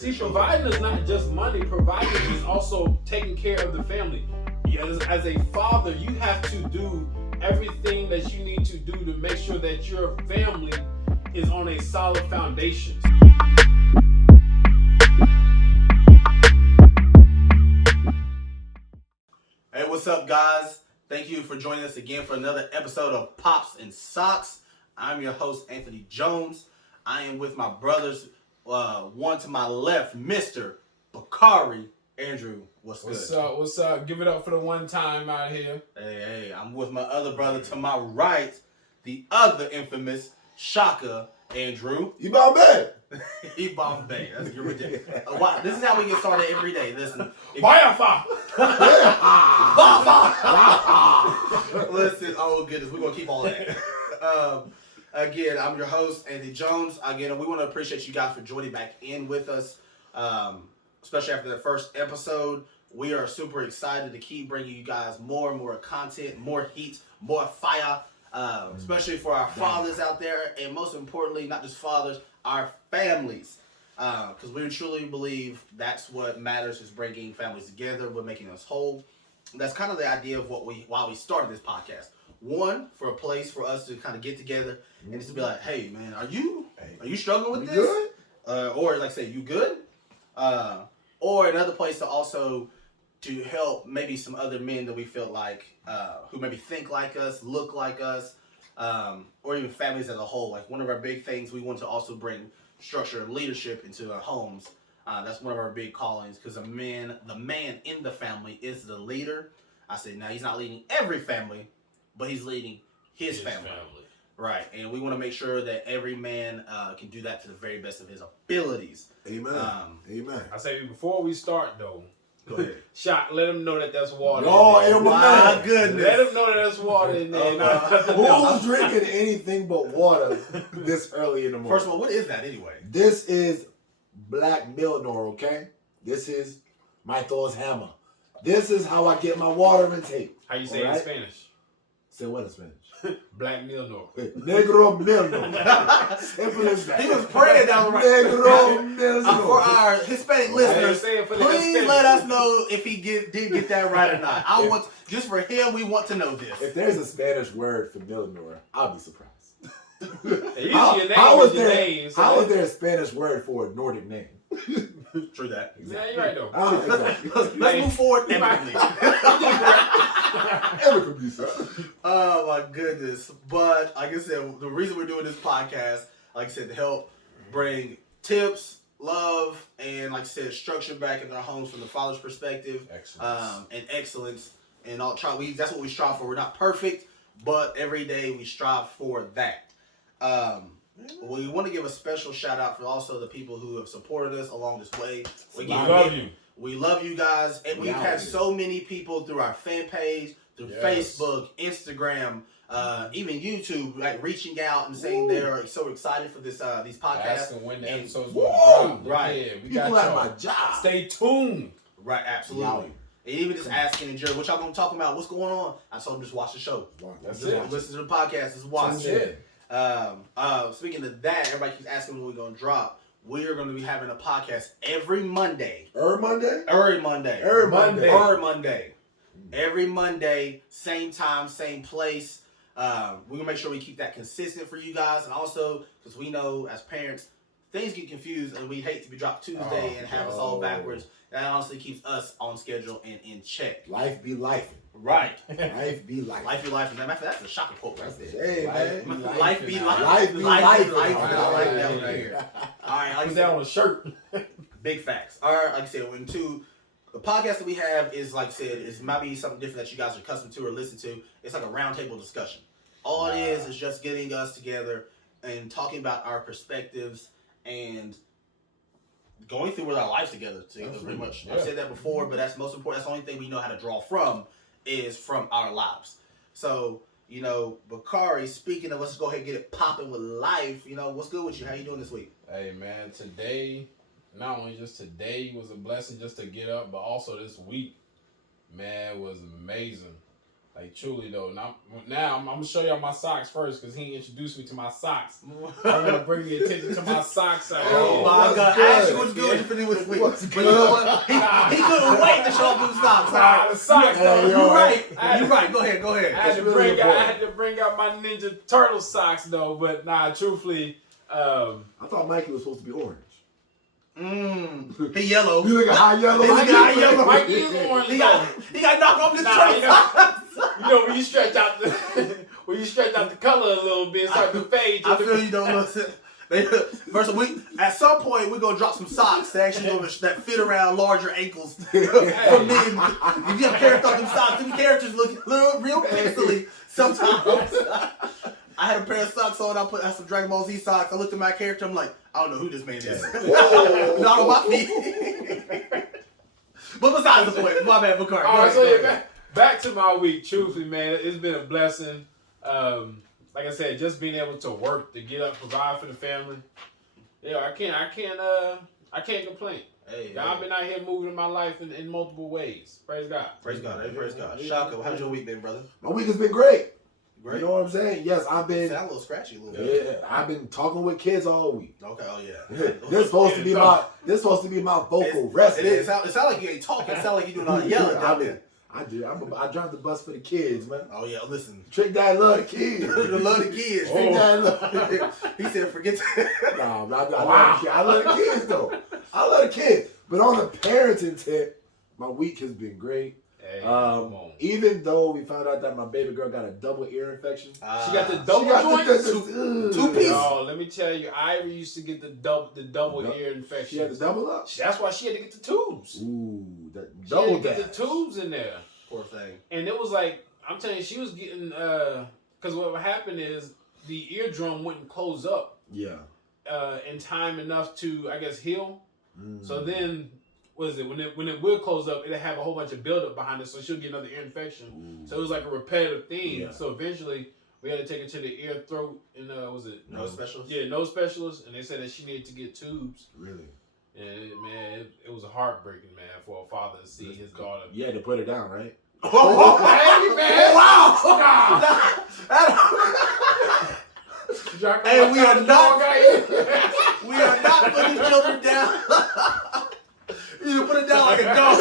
See, providing is not just money. Providing is also taking care of the family. As a father, you have to do everything that you need to do to make sure that your family is on a solid foundation. Hey, what's up, guys? Thank you for joining us again for another episode of Pops and Socks. I'm your host, Anthony Jones. I am with my brothers. One to my left, Mr. Bakari. Andrew, what's good? What's up? Give it up for the one time out here. Hey, I'm with my other brother to my right, the other infamous Shaka, Andrew. You Bombay. He Bombay. That's your ridiculous. Wow, this is how we get started every day. Listen. Bayafa! Listen, oh goodness, we're going to keep all that. Again, I'm your host, Anthony Jones. Again, we want to appreciate you guys for joining back in with us, especially after the first episode. We are super excited to keep bringing you guys more and more content, more heat, more fire, especially for our fathers out there, and most importantly, not just fathers, our families, because we truly believe that's what matters, is bringing families together, we're making us whole. That's kind of the idea of why we started this podcast. One, for a place for us to kind of get together and just be like, hey man, are you struggling with this? Good? Or like say, you good? Or another place to also to help maybe some other men that we feel like who maybe think like us, look like us, or even families as a whole. Like one of our big things, we want to also bring structure and leadership into our homes. That's one of our big callings, because the man in the family is the leader. I said, now he's not leading every family, but he's leading his family. Right, and we want to make sure that every man can do that to the very best of his abilities. Amen. Amen. I say before we start though, Go ahead. Shot, let him know that that's water. Oh, my goodness. Let him know that that's water in there. Who's drinking anything but water this early in the morning? First of all, what is that anyway? This is Black Milnor, okay? This is my Thor's hammer. This is how I get my water intake. How you say it in Spanish? Say what in Spanish? Black Milnor. Negro Milnor. Simple as that. He was praying down the right. Negro Milnor. For our Hispanic listeners, please let us know if he did get that right or not. I want, just for him, we want to know this. If there's a Spanish word for Milnor, I'll be surprised. How is there a Spanish word for a Nordic name? True that. Exactly. Yeah, you're right though. Exactly. Let's move forward. Oh my goodness. But like I said, the reason we're doing this podcast, like I said, to help bring tips, love, and like I said, structure back in our homes from the father's perspective. And excellence. And that's what we strive for. We're not perfect, but every day we strive for that. We want to give a special shout out for also the people who have supported us along this way. We love you. We love you guys, and we've had so many people through our fan page, through Facebook, Instagram, even YouTube, like reaching out and saying they're so excited for this these podcasts. Asking when the episodes will drop. Right. Yeah, we people got at my job. Stay tuned. Right, absolutely. And even just asking and Jared, what y'all gonna talk about? What's going on? I told them just watch the show. That's it. Listen to the podcast. Just watch it. Speaking of that, everybody keeps asking when we're gonna drop. We are going to be having a podcast every Monday. Every Monday, same time, same place. We're going to make sure we keep that consistent for you guys. And also, because we know as parents, things get confused and we hate to be dropped Tuesday and have us all backwards. That honestly keeps us on schedule and in check. Life be life. Right. Life be life. Life be life. That's a shocking quote right there. Hey, man. Life be life. Life be life. I like that one right here. All right. Put that on a shirt. Big facts. All right. Like I said, the podcast that we have is, like I said, it might be something different that you guys are accustomed to or listen to. It's like a roundtable discussion. All it is just getting us together and talking about our perspectives and going through with our lives together pretty much. I've said that before, but that's most important. That's the only thing we know how to draw from is from our lives. So, Bakari, speaking of, let's go ahead and get it popping with life. What's good with you? How you doing this week? Hey, man, today, not only just today was a blessing just to get up, but also this week, man, was amazing. Like truly though. Now I'm gonna show y'all my socks first because he introduced me to my socks. I'm gonna bring the attention to my socks out Oh here. my God! good? I asked you what's good for this week, What's but you know what? He couldn't wait to show up with the socks. Nah, the socks. Hey, You're yo, right. I- You're right. Go ahead. I had, That's to really bring out, I important. had to bring out my Ninja Turtle socks though, but nah, truthfully, I thought Mikey was supposed to be orange. He yellow. You look at high yellow. He look at high yellow. Mikey is orange. He got knocked off his Nah, turtle you know- socks. You know when you stretch out the when you stretch out the color a little bit, start to fade. I feel you don't listen. First, at some point we're gonna drop some socks that actually that fit around larger ankles for men. If you have characters on them socks, them characters look real pixely sometimes. I had a pair of socks on. I had some Dragon Ball Z socks. I looked at my character. I'm like, I don't know who this man is. Not on my feet. But besides the point, my bad, Bakari. All right, so yeah, back to my week. Truthfully, man, it's been a blessing. Like I said, just being able to work, to get up, provide for the family. Yeah, I can't complain. Hey, God been out here moving in my life in multiple ways. Praise God. Praise God. Hey, praise God. Shaka, how's your week been, brother? My week has been great. Great. You know what I'm saying? Yes, I've been. Sound a little scratchy a little bit. Yeah, I've been talking with kids all week. Okay. Oh yeah. This supposed to be my vocal rest. It sound like you ain't talking. It sound like you doing all the yelling. I do. I drive the bus for the kids, man. Oh yeah. Listen. Trick Dad love the kids. love the kids. Trick Dad love. He said, "Forget that." No, I love the kids though. I love the kids. But on the parenting tip, my week has been great. Hey, come on. Even though we found out that my baby girl got a double ear infection. She got the double joint? Two piece. No, let me tell you, Ivy used to get the double ear infection. She had the double up? That's why she had to get the tubes. Ooh, that She double had to get dash. the tubes in there. Poor thing. And it was like, I'm telling you, she was getting, because what happened is the eardrum wouldn't close up Yeah. in time enough to, I guess, heal. Mm. So then, what is it? When it will close up, it'll have a whole bunch of buildup behind it, so she'll get another ear infection. Ooh. So it was like a repetitive thing. Yeah. So eventually, we had to take her to the ear, throat, and was it? No specialist. Yeah, nose specialist, and they said that she needed to get tubes. Really? And man, it was heartbreaking, man, for a father to see his daughter. You had to put her down, right? Oh, Hey, man! Wow! Hey, we are not. We are not putting children down. You put it down like a dog.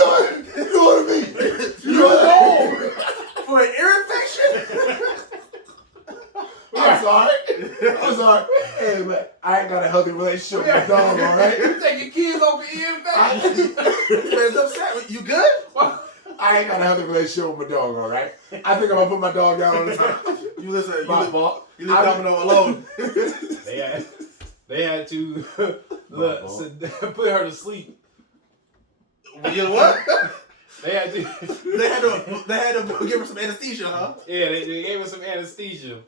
You know what I mean? You know, for an ear infection. I'm sorry. Hey, man, I ain't got a healthy relationship with my dog, all right? You take your kids over ear infection. Man's upset. You good? I ain't got a healthy relationship with my dog, all right? I think I'm gonna put my dog down all the time. You listen. My fault. You leave Domino alone. They had to put her to sleep. You know what? They had to. They had to give her some anesthesia, huh? Yeah, they gave her some anesthesia.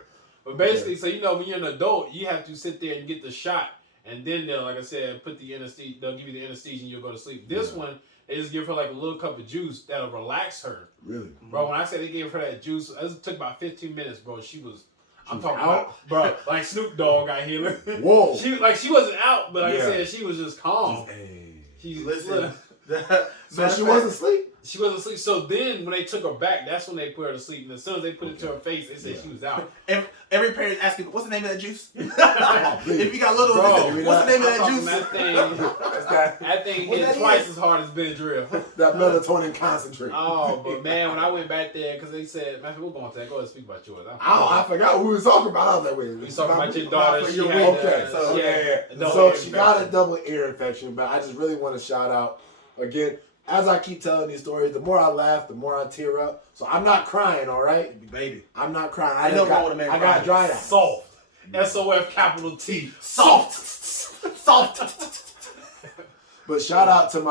But basically, so you know, when you're an adult, you have to sit there and get the shot, and then they'll, like I said, put the anesthesia. They'll give you the anesthesia, and you'll go to sleep. This one, they just give her like a little cup of juice that'll relax her. Really? Bro, when I say they gave her that juice, it took about 15 minutes, bro. She was out? about, bro, like Snoop Dogg out here. Whoa. She wasn't out, but like I said, she was just calm. Hey. She Listen. So she wasn't asleep? She wasn't asleep. So then, when they took her back, that's when they put her to sleep. And as soon as they put it to her face, they said she was out. Every parent asking, "What's the name of that juice?" Please. If you got little, Bro, what's the name of that I'm juice? talking that thing What hit that twice is? as hard as Benadryl. That melatonin concentrate. Oh, but man, when I went back there, because they said, man, we're going to go ahead and speak about yours. I forgot what we were talking about. I was like, wait. We talking about your daughter. She had, Okay, so adult so ear she got a infection. double ear infection, but I just really want to shout out again. As I keep telling these stories, the more I laugh, the more I tear up. So I'm not crying, all right? Baby. I'm not crying. Ain't nothing wrong with a man I crying. got dry eyes. Soft. SOF capital T. Soft. Soft. But shout out to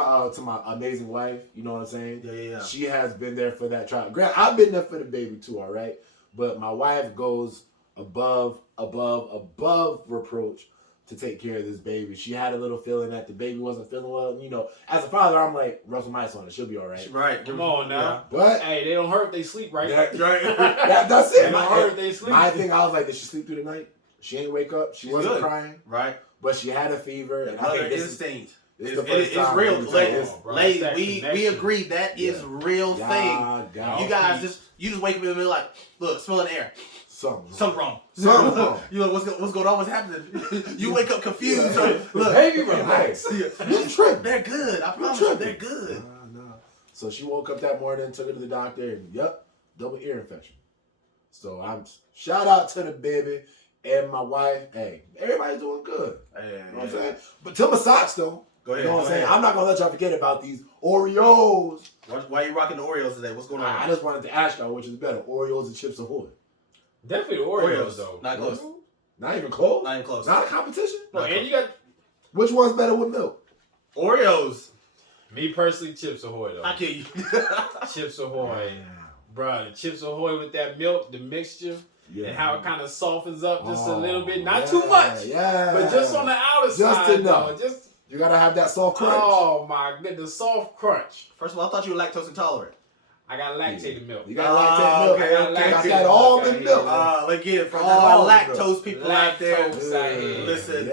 my amazing wife. You know what I'm saying? Yeah. She has been there for that child. Grant, I've been there for the baby too, all right? But my wife goes above reproach to take care of this baby. She had a little feeling that the baby wasn't feeling well. You know, as a father, I'm like, rub some ice on it. She'll be all right. Right. Come on now. But Hey, they don't hurt if they sleep, right? that's They it. don't hurt if they sleep. My thing, I was like, did she sleep through the night? She ain't wake up. She wasn't good. crying, Right. but she had a fever. And I Mother think this is instinct. It's real. Ladies, we agree that is real thing. You guys just wake up in the middle like, look, smelling the air. Something wrong. You know what's going on? What's happening? You wake up confused. So, look, baby, relax. They're good. I promise you, they're good. No. So she woke up that morning, took her to the doctor, and double ear infection. So I'm shout out to the baby and my wife. Hey, everybody's doing good. You know what I'm saying? But to my socks though. Go ahead. You know what I'm saying? I'm not gonna let y'all forget about these Oreos. Why are you rocking the Oreos today? What's going on? I just wanted to ask y'all which is better, Oreos and Chips Ahoy. Definitely the Oreos though. Not close. Not even close. Not even close. Not a competition. No, and you got which one's better with milk? Oreos. Me personally, Chips Ahoy though. I kill you. Chips Ahoy, bro. The Chips Ahoy with that milk, the mixture, and how it kind of softens up just a little bit, not too much, but just on the outer side. Just enough. Though. Just you gotta have that soft crunch. Oh my goodness, the soft crunch. First of all, I thought you were lactose intolerant. I got lactated milk. You got lactated milk. Okay. I got that all the milk. Again, for all my lactose people out there, Lactose. listen,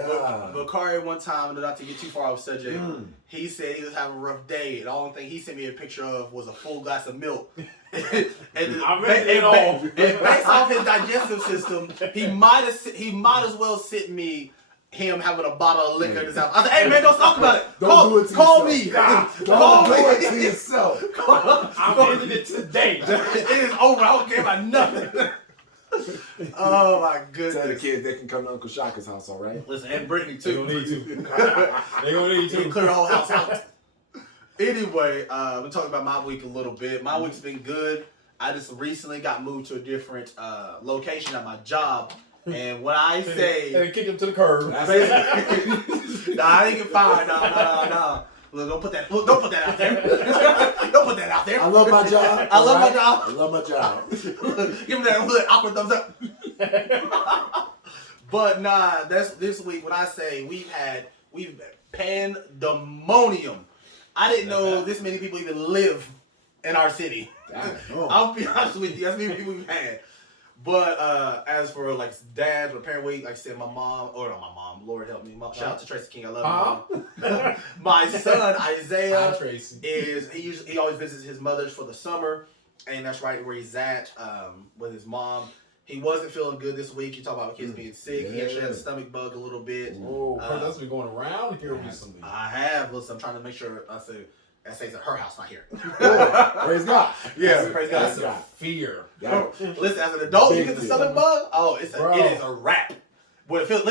Bakari one time, not to get too far off subject, he said he was having a rough day, and the only thing he sent me a picture of was a full glass of milk. and based off his digestive system, he might as well sent me him having a bottle of liquor in his house. I said, hey man, don't talk about it. Call me. Don't do it to yourself. I'm ending it today. It is over. I don't care about nothing. Oh my goodness. Tell the kids they can come to Uncle Shaka's house, all right? Listen, and Brittany too. They gonna need to. Clear the whole house out. Anyway, we're talking about my week a little bit. My week's been good. I just recently got moved to a different location at my job. And when I say... And kick him to the curb. Nah, I ain't get fired. No. Look, don't put that out there. Don't put that out there. I love my job. I love my job. Give me that awkward thumbs up. But nah, that's this week. When I say we've pandemonium. I didn't know this many people even live in our city. I'll be honest with you. That's many people we've had. But as for like dads or parent week, like I said, Lord help me. Shout out to Tracy King, I love him. My son Isaiah he always visits his mother's for the summer, and that's right where he's at with his mom. He wasn't feeling good this week. You talk about kids being sick. He actually had a stomach bug a little bit. Oh, that's been going around here recently. I have. Listen, I'm trying to make sure I say at her house, not here. Praise God. Yeah, praise God. That's a fear. Listen, as an adult, you get the stomach bug. Oh, it is a wrap. But it feels.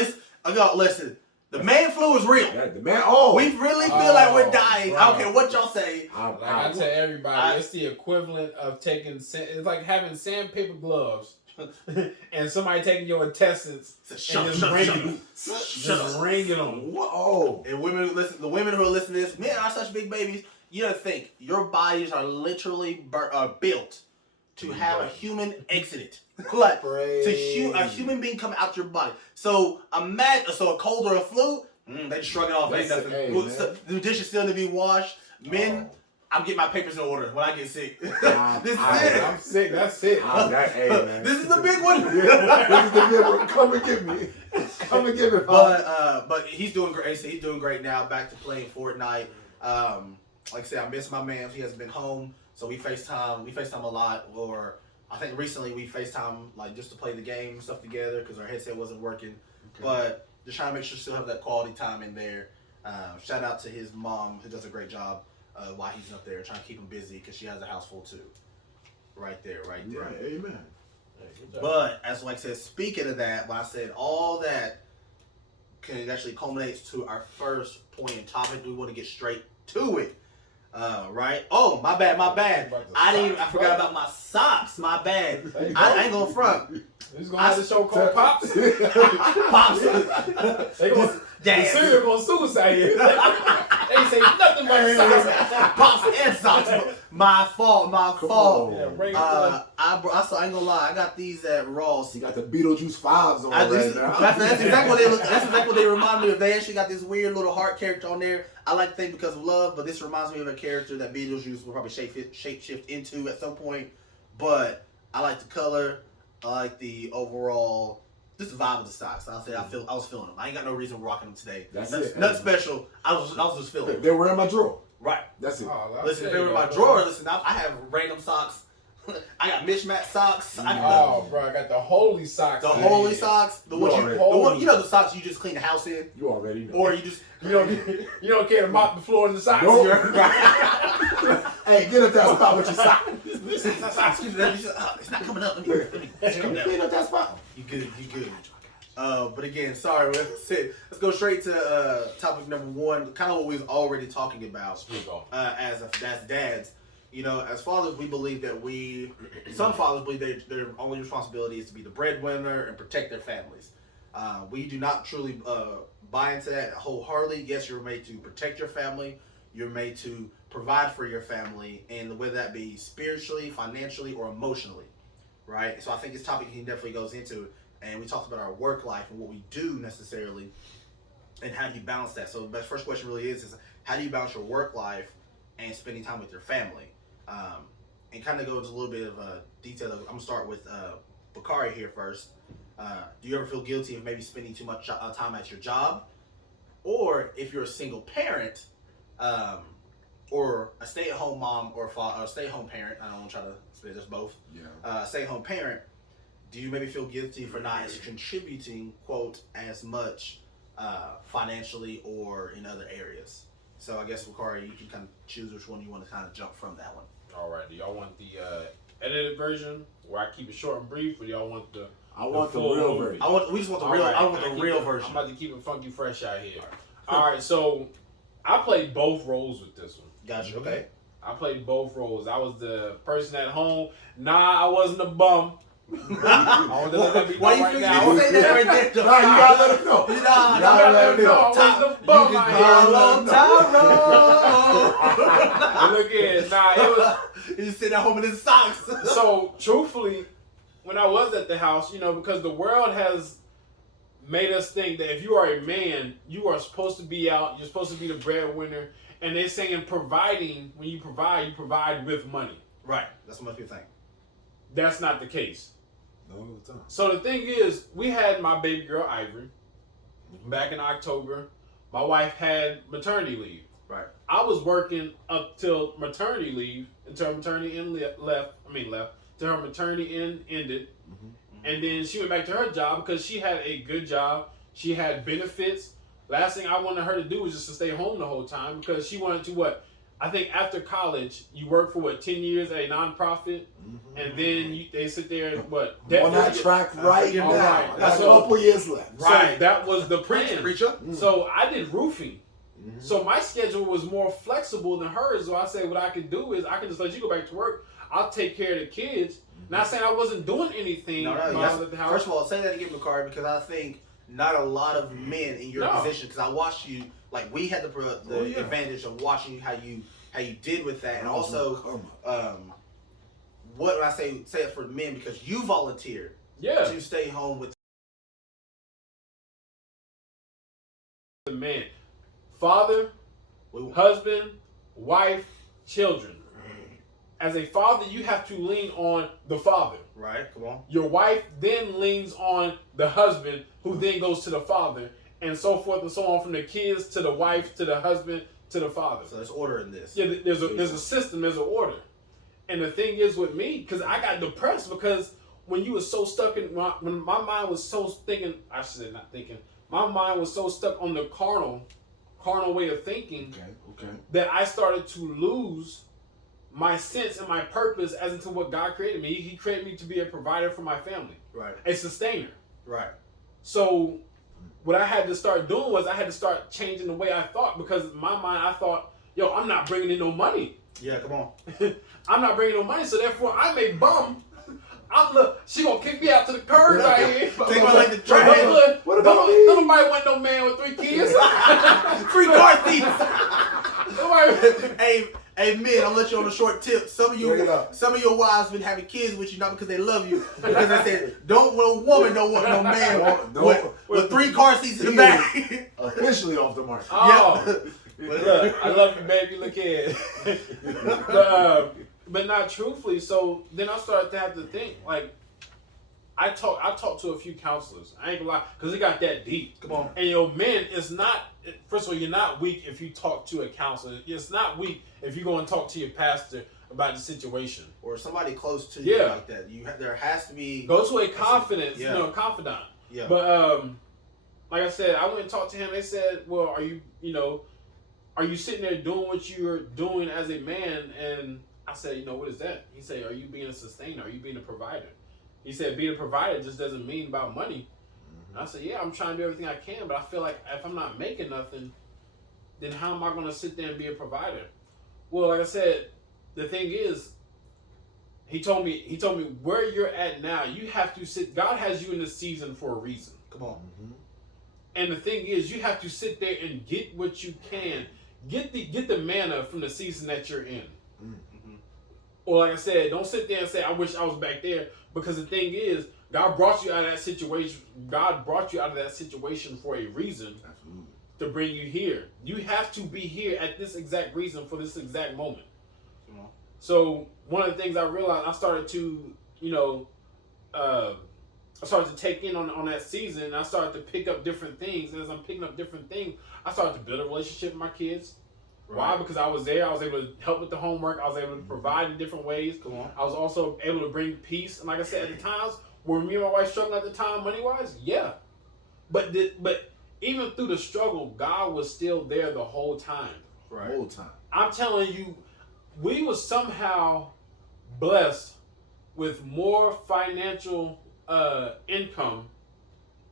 Listen. The man flu is real. The man. We really feel like we're dying. Bro. I don't care what y'all say. I tell everybody, it's the equivalent of taking. It's like having sandpaper gloves. And somebody taking your intestines and just ringing them. Whoa! And women, listen. The women who are listening to this, men are such big babies. You gotta think your bodies are literally built to have a human exit, like to a human being come out your body. So a cold or a flu, they just shrug it off. Ain't nothing. The dishes still need to be washed. Men. I'm getting my papers in order when I get sick. This is it. I'm sick. That's it. This is the big one. This is the big one. Come and get me. Come and get me. But he's doing great. He's doing great now. Back to playing Fortnite. Like I said, I miss my man. He hasn't been home, so we FaceTime. We FaceTime a lot. Or I think recently we FaceTime like just to play the game and stuff together because our headset wasn't working. Okay. But just trying to make sure we still have that quality time in there. Shout out to his mom who does a great job. While he's up there, trying to keep him busy because she has a house full too. Right there. Right, amen. But as like I said, speaking of that, when I said all that can actually culminate to our first point and topic, we want to get straight to it. Right? Oh, my bad. I forgot about my socks. My bad. I ain't gonna front. He's gonna have a show called Pops. Pops. The cereal going suicide here. They say nothing but socks. Pops and socks. My fault. Yeah, I ain't gonna lie. I got these at Ross. You got the Beetlejuice 5s on right now. That's exactly what they look. That's exactly what they remind me of. They actually got this weird little heart character on there. I like to think because of love, but this reminds me of a character that Beetlejuice will probably shape-shift into at some point. But I like the color. I like the overall This is the vibe of the socks. I said I was feeling them. I ain't got no reason rocking them today. That's nothing, it. Nothing special. I was just feeling them. They were in my drawer. Right. That's it. Oh, Listen, if they were in my drawer, listen, I have random socks. I got mismatched socks. I Oh, bro, I got the holy socks. the holy socks. The ones you know the socks you just clean the house in. You already know. Or you just You don't care to mop the floor in the socks. Nope. Hey, get up that spot with your sock. Excuse me, it's not coming up. Let me Clean up that spot. You good. But again, sorry. Let's go straight to topic number one. Kind of what we was already talking about. As dads, you know, as fathers, we believe that some fathers believe their only responsibility is to be the breadwinner and protect their families. We do not truly buy into that wholeheartedly. Yes, you're made to protect your family. You're made to provide for your family, and whether that be spiritually, financially, or emotionally, right? So I think this topic he definitely goes into, and we talked about our work life and what we do necessarily, and how do you balance that. So the first question really is how do you balance your work life and spending time with your family? And kind of go into a little bit of detail. I'm gonna start with Bakari here first. Do you ever feel guilty of maybe spending too much time at your job? Or if you're a single parent, or a stay-at-home mom or a stay-at-home parent, I don't want to try to say this both. Yeah. Stay-at-home parent, do you maybe feel guilty for not contributing, quote, as much financially or in other areas? So I guess, Bakari, you can kind of choose which one you want to kind of jump from that one. All right. Do y'all want the edited version where I keep it short and brief, or do y'all want the I want the real version. We just want the real. Right. I want the real version. I'm about to keep it funky fresh out here. All right. So I played both roles with this one. Gotcha. Okay. I played both roles. I was the person at home. Nah, I wasn't a bum. I want to let that be Why you right think now. you say that right there? Nah, you gotta let them know. You gotta let them know. I was the bum. You can call on Tyrone. Look at it was. You sit at home in his socks. So truthfully, when I was at the house, you know, because the world has made us think that if you are a man, you are supposed to be out. You're supposed to be the breadwinner. And they're saying providing, when you provide with money. Right. That's what most people think. That's not the case. No, it's not. So the thing is, we had my baby girl, Ivory, back in October. My wife had maternity leave. Right. I was working up till maternity leave, until maternity end till her maternity end ended. Mm-hmm. And then she went back to her job because she had a good job. She had benefits. Last thing I wanted her to do was just to stay home the whole time because she wanted to I think after college, you work for 10 years at a nonprofit, and then they sit there and on that track right now. Right. That's a couple years left. Right. So that was the plan. Preacher. So I did roofing. Mm-hmm. So my schedule was more flexible than hers. So I said, what I can do is I can just let you go back to work. I'll take care of the kids. Not saying I wasn't doing anything. No, at the house. First of all, say that again, McCarty, because I think not a lot of men in your position, because I watched you, like we had the advantage of watching how you did with that, and also what I say it for men because you volunteered to stay home with the man, father, husband, wife, children. As a father, you have to lean on the father. Right, come on. Your wife then leans on the husband, who then goes to the father, and so forth and so on, from the kids to the wife to the husband to the father. So there's order in this. Yeah, there's a system, there's an order. And the thing is with me, because I got depressed because when you were so stuck when my mind was so my mind was so stuck on the carnal way of thinking that I started to lose my sense and my purpose as into what God created me. He created me to be a provider for my family. Right. A sustainer. Right. So what I had to start doing was I had to start changing the way I thought, because in my mind I thought, yo, I'm not bringing in no money. Yeah, come on. I'm not bringing no money, so therefore I'm a bum. She gonna kick me out to the curb right here. Take my like the trash. Don't nobody want no man with 3 kids. 3 car seats. Hey men, I'll let you on a short tip. Some of your wives been having kids with you not because they love you, because they said don't want a woman, don't want no man with 3 car seats in the back. Officially off the market. Oh, but look, I love you, baby. Look at but not truthfully. So then I started to have to think, like, I talked to a few counselors. I ain't gonna lie, because it got that deep. Come on. And men, it's not. First of all, you're not weak if you talk to a counselor. It's not weak if you go and talk to your pastor about the situation or somebody close to you like that. There has to be go to a confidant. Yeah. But like I said, I went and talked to him. They said, "Well, are you sitting there doing what you're doing as a man?" And I said, "What is that?" He said, "Are you being a sustainer? Are you being a provider?" He said, "Being a provider just doesn't mean about money." And I said, "Yeah, I'm trying to do everything I can, but I feel like if I'm not making nothing, then how am I going to sit there and be a provider?" Well, like I said, the thing is, he told me where you're at now, you have to sit. God has you in this season for a reason. Come on. Mm-hmm. And the thing is, you have to sit there and get what you can. Get the manna from the season that you're in. Mm-hmm. Or like I said, don't sit there and say, "I wish I was back there," because the thing is, God brought you out of that situation. God brought you out of that situation for a reason. Absolutely. To bring you here. You have to be here at this exact reason for this exact moment. So one of the things I realized, I started to, I started to take in on that season. And I started to pick up different things. And as I'm picking up different things, I started to build a relationship with my kids. Right. Why? Because I was there. I was able to help with the homework. I was able to provide in different ways. Come on. I was also able to bring peace. And like I said, at the times, were me and my wife struggling at the time money-wise? Yeah. But even through the struggle, God was still there the whole time. Right. The whole time. I'm telling you, we was somehow blessed with more financial income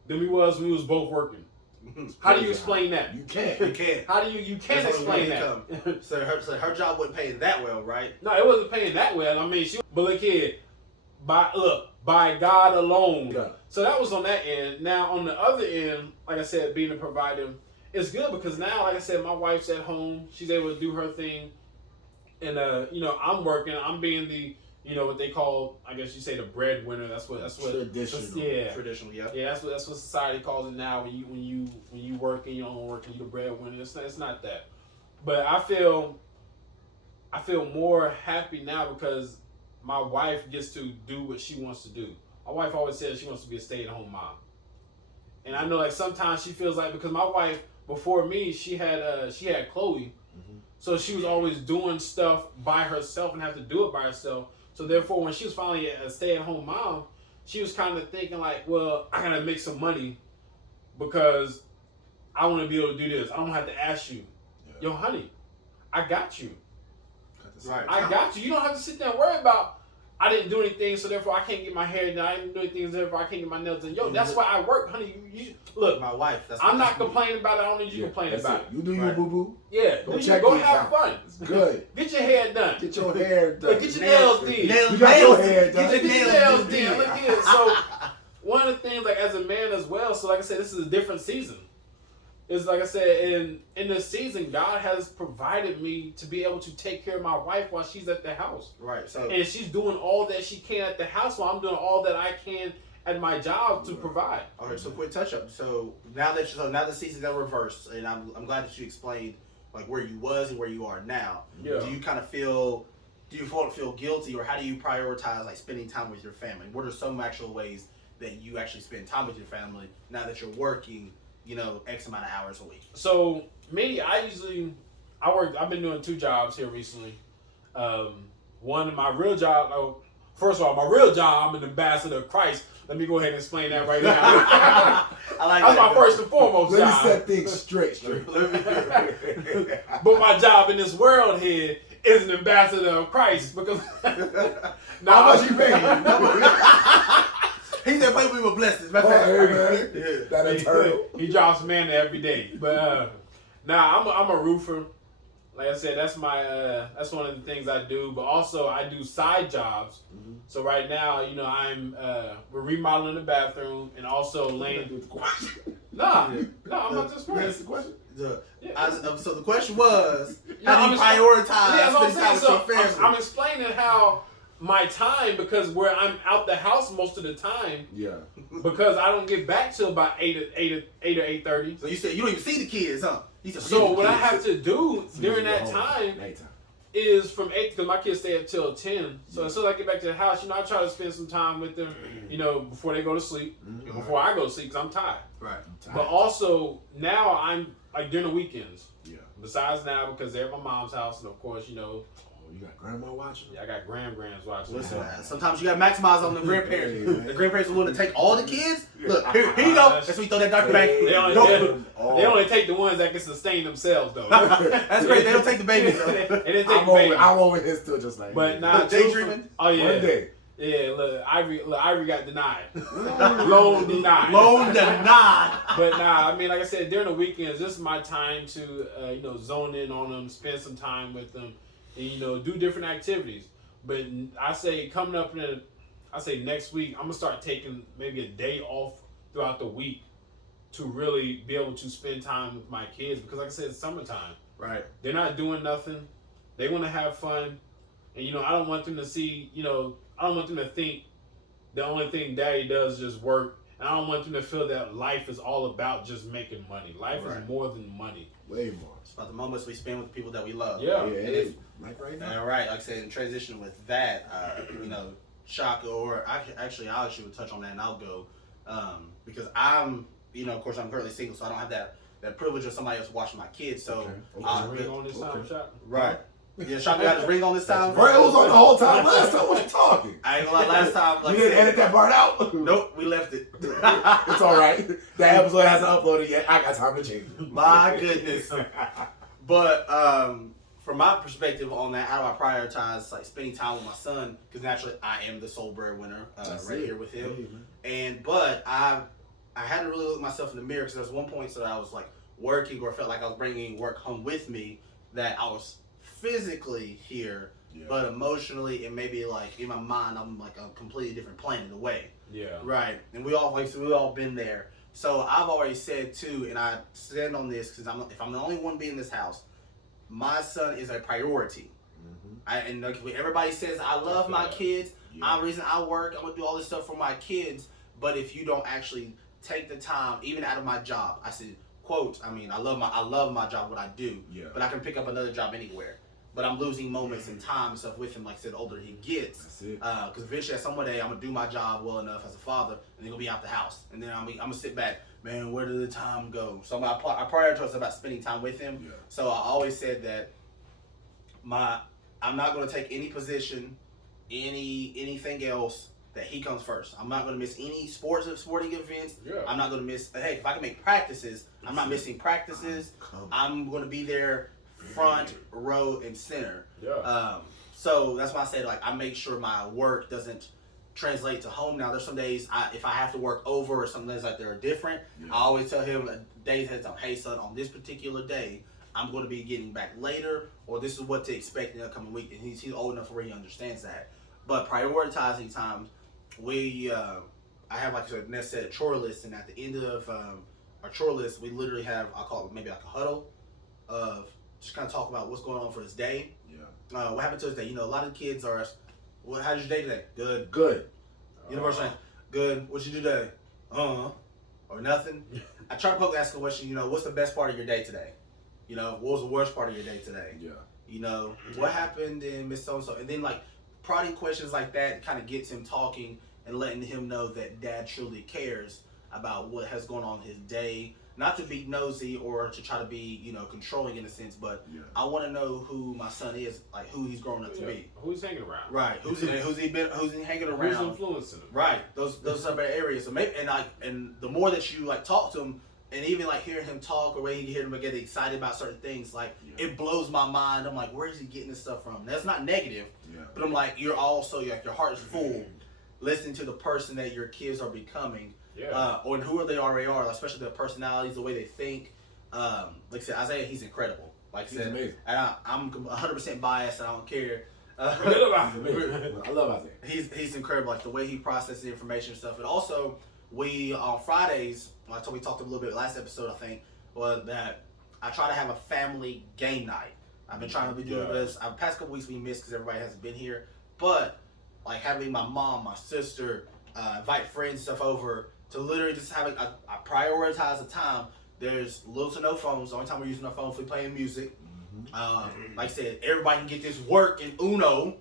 than we was when we was both working. How do you explain that? You can't. How do you can't explain that? So her job wasn't paying that well, right? No, it wasn't paying that well. I mean, but look here, by God alone. Yeah. So that was on that end. Now on the other end, like I said, being a provider, it's good because now, like I said, my wife's at home. She's able to do her thing, and I'm working. I'm being the what they call, I guess you say, the breadwinner. That's what traditional. Traditional, yeah. Yeah, that's what society calls it now. When you work and you don't work and you're the breadwinner. It's not that. But I feel more happy now because my wife gets to do what she wants to do. My wife always says she wants to be a stay-at-home mom. And I know, like, sometimes she feels like, because my wife, before me, she had Chloe. Mm-hmm. So she was always doing stuff by herself and have to do it by herself. So therefore, when she was finally a stay-at-home mom, she was kind of thinking like, well, I got to make some money because I want to be able to do this. I don't have to ask you. Yeah. Yo, honey, I got you. Right. I got you. You don't have to sit there and worry about, I didn't do anything, so therefore I can't get my hair done. I didn't do anything, so therefore I can't get my nails done. Yo, that's why I work, honey. You look, my wife. I'm not complaining about it. I don't need you complaining about it. You do your boo-boo. Yeah. Go have fun. It's good. Get your hair done. Get your hair done. Get your nails done. You got your hair done. Get your nails done. Look here. So one of the things, like, as a man as well, so like I said, this is a different season. It's like I said, in this season, God has provided me to be able to take care of my wife while she's at the house. Right. So and she's doing all that she can at the house while I'm doing all that I can at my job to provide. Okay, so quick touch up. So now the seasons are reversed, and I'm glad that you explained like where you was and where you are now. Yeah. Do you feel guilty, or how do you prioritize like spending time with your family? What are some actual ways that you actually spend time with your family now that you're working, X amount of hours a week? So me, I've been doing 2 jobs here recently. One, my real job, first of all, my real job, I'm an ambassador of Christ. Let me go ahead and explain that right now. I like That's that. my first and foremost job. Let me set things straight. But my job in this world here is an ambassador of Christ because how much you paying? He said, "Play with me with blessings." That eternal. He drops manna every day. But I'm a roofer. Like I said, that's that's one of the things I do. But also I do side jobs. Mm-hmm. So right now, we're remodeling the bathroom and also laying. No, I'm not just That's the question. So the question was, how do you prioritize spending time with your family? I'm explaining how my time, because where I'm out the house most of the time. Yeah. Because I don't get back till about 8 or 8:30. So you said you don't even see the kids, huh? So what I have to do during that time is from 8, because my kids stay up till 10. So as soon as I get back to the house, I try to spend some time with them, before they go to sleep, before I go to sleep, because I'm tired. Right. But also, now I'm, like, during the weekends. Yeah. Besides now, because they're at my mom's house, and of course, You got grandma watching? I got grands watching. Listen, man, sometimes you gotta maximize on the grandparents. The grandparents are willing to take all the kids. Look, here you go. That's when you throw that diaper back. They only take the ones that can sustain themselves, though. That's great. They don't take the babies, though. I'm over here still just like. But nah, daydreaming. Oh yeah. One day. Yeah, look, Ivory got denied. Loan denied. But nah, I mean, like I said, during the weekends, this is my time to, zone in on them, spend some time with them, and, do different activities. But I say coming up next week, I'm gonna start taking maybe a day off throughout the week to really be able to spend time with my kids, because like I said, it's summertime. Right. They're not doing nothing. They want to have fun, and I don't want them to see, I don't want them to think the only thing daddy does is just work. And I don't want them to feel that life is all about just making money. Life is more than money. Way more. It's about the moments we spend with the people that we love. Yeah. Like right now. All right. Like I said, in transition with that, Shaka, or actually, I actually would touch on that, and I'll go. Because I'm, of course, I'm currently single, so I don't have that privilege of somebody else watching my kids. So, ring on this time, Shaka? Right. Yeah, Shaka got his ring on this time. Bro, it was on the whole time. Last time, what you talking? I ain't gonna lie, last time. You didn't edit that part out? Nope, we left it. It's all right. That episode hasn't uploaded yet. I got time to change. My goodness. But from my perspective on that, how do I prioritize like spending time with my son? Because naturally, I am the sole breadwinner here with him. But I had to really look myself in the mirror, because there was one point that I was like working, or felt like I was bringing work home with me, that I was physically here, but emotionally and maybe like in my mind, I'm like a completely different planet away. Yeah. Right. And we all been there. So I've already said too, and I stand on this, because if I'm the only one being in this house, my son is a priority. And everybody says I love my kids. I'm the reason I work. I'm gonna do all this stuff for my kids. But if you don't actually take the time, even out of my job, I said, quote, I mean, I love my job, what I do. Yeah. But I can pick up another job anywhere. But I'm losing moments and time and stuff with him. Like I said, the older he gets. That's it. Because eventually, at some day, I'm gonna do my job well enough as a father, and then he'll be out the house, and then I'm gonna sit back. Man, where did the time go? So I prioritize about spending time with him. Yeah. So I always said that I'm not gonna take any position, anything else, that he comes first. I'm not gonna miss any sporting events. Yeah. I'm not gonna miss. Hey, if I can make practices, I'm not missing practices. I'm gonna be there, front row and center. Yeah. So that's why I said, like, I make sure my work doesn't translate to home. Now, there's some days if I have to work over, or some days like they're different. I always tell him days ahead of time, hey son, on this particular day, I'm going to be getting back later, or this is what to expect in the upcoming week. And he's old enough where he understands that. But prioritizing times, I have, like I said, a chore list, and at the end of our chore list, we literally have, I call it maybe like a huddle of just kind of talk about what's going on for his day. Yeah. What happened to his day? A lot of kids are, well, how's your day today? Good. Good. University, good. What you do today? Or nothing. I try to ask a question, what's the best part of your day today? What was the worst part of your day today? Yeah. What happened in Miss So-and-so? And then, like, prodding questions like that kind of gets him talking and letting him know that dad truly cares about what has gone on in his day. Not to be nosy or to try to be, controlling in a sense, but I want to know who my son is, like who he's growing up to be. Who's hanging around? Right. Who's he hanging around? Who's influencing him? Right. Those type of areas. So maybe and the more that you like talk to him, and even like hearing him talk, or way you hear him get excited about certain things, like it blows my mind. I'm like, where is he getting this stuff from? That's not negative, but I'm like, you're also like your heart is full, listening to the person that your kids are becoming. Or who they already are, especially their personalities, the way they think. Like I said, Isaiah, he's incredible. Like I said, amazing. And I'm 100% biased, and I don't care. I love Isaiah. He's incredible, like the way he processes information and stuff. And also, we on Fridays, we talked a little bit last episode, I think, was that I try to have a family game night. I've been trying to be doing this. The past couple weeks we missed because everybody hasn't been here, but like having my mom, my sister, invite friends stuff over. To literally just having, I prioritize the time. There's little to no phones. The only time we're using our phone is we're playing music. Like I said, everybody can get this work in Uno.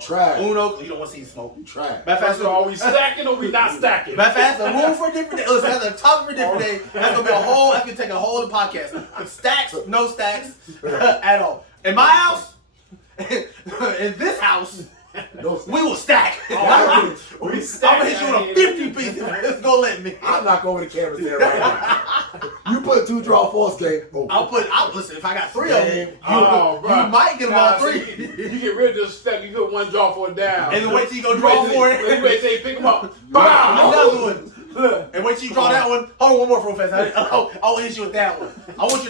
Trash. Uno, you don't want to see the smoke. Trash. First of all, are we stacking or we not stacking? Matter of fact, that's a rule for a different day. Listen, that's a topic for a different day. That's gonna be a whole. That's gonna take a whole other podcast. Stacks, no stacks at all. In my house, in this house, we will stack. We stack. I'm gonna hit you with a 50 piece. It's gonna let me. I'm not going to cameras there right now. You put 2 draw force game. I'll listen. If I got 3 of them, bro. you might get them all 3. You get rid of the step. You put 1 draw for it down, And then wait till you go draw for it. You wait till you pick them up. Another one. And wait till you draw that one. Hold on, one more real fast. I'll hit you with that one. I want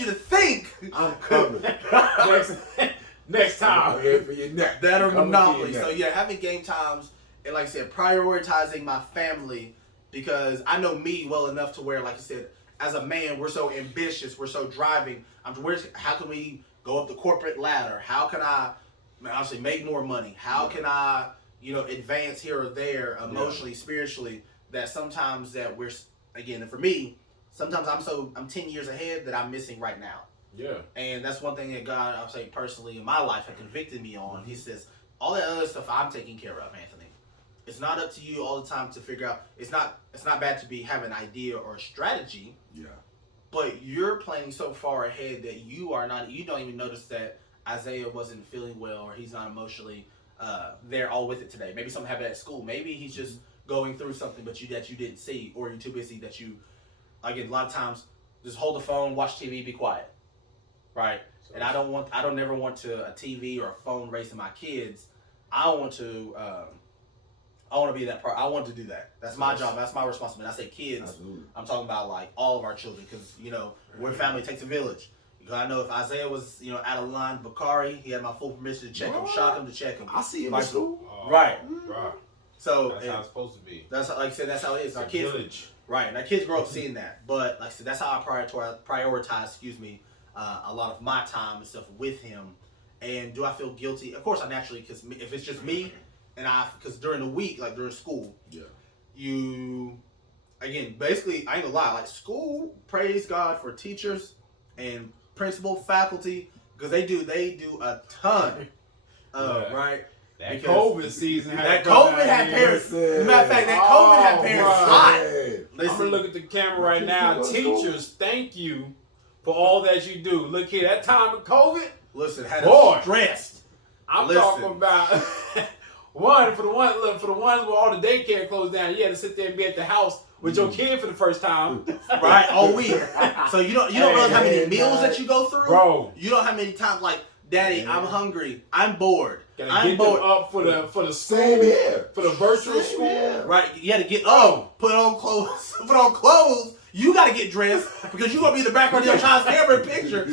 you to think. I'm coming. Next time. I'm here for your neck. That or Coming Monopoly. for your So neck. yeah, having game times and like I said, prioritizing my family because I know me well enough to where, like I said, as a man, we're so ambitious, we're so driving. How can we go up the corporate ladder? How can I obviously make more money? How can I, advance here or there emotionally, spiritually? That sometimes that we're again, and for me, sometimes I'm 10 years ahead that I'm missing right now. Yeah. And that's one thing that God, I'll say personally in my life, has convicted me on. He says, all that other stuff I'm taking care of, Anthony. It's not up to you all the time to figure out. It's not bad to have an idea or a strategy. Yeah. But you're planning so far ahead that you don't even notice that Isaiah wasn't feeling well or he's not emotionally there all with it today. Maybe something happened at school. Maybe he's just going through something that you didn't see, or you're too busy that you, again, a lot of times, just hold the phone, watch TV, be quiet. Right, and I don't never want a TV or a phone racing my kids. I want to be that part. I want to do that. That's my job. That's my responsibility. I say kids. Absolutely. I'm talking about like all of our children because we're family. It takes a village. Because I know if Isaiah was out of line, Bakari, he had my full permission to check him, shock him, to check him. I see him in school. Right. Right. So that's how it's supposed to be. That's like I said. That's how it is. It's Our a kids. village. Right, and our kids grow up seeing that. But like I said, that's how I prioritize. A lot of my time and stuff with him. And do I feel guilty? Of course I naturally, because if it's just me, because during the week, like during school, basically, I ain't gonna lie, like school, praise God for teachers and principal, faculty, because they do a ton of, right? That COVID season had parents. Matter of fact, that COVID had parents hot. I'm gonna look at the camera right now. Teachers, thank you for all that you do. Look here, that time of COVID. Listen, had us stressed. I'm talking about for the ones where all the daycare closed down. You had to sit there and be at the house with your kid for the first time, right? All week. So you don't realize how many meals that you go through, bro. You don't know how many times like, Daddy, I'm hungry. I'm bored. Gotta get them up for the same here for the virtual school. Here. Right? You had to get put on clothes. You got to get dressed because you're going to be in the background of your child's camera picture.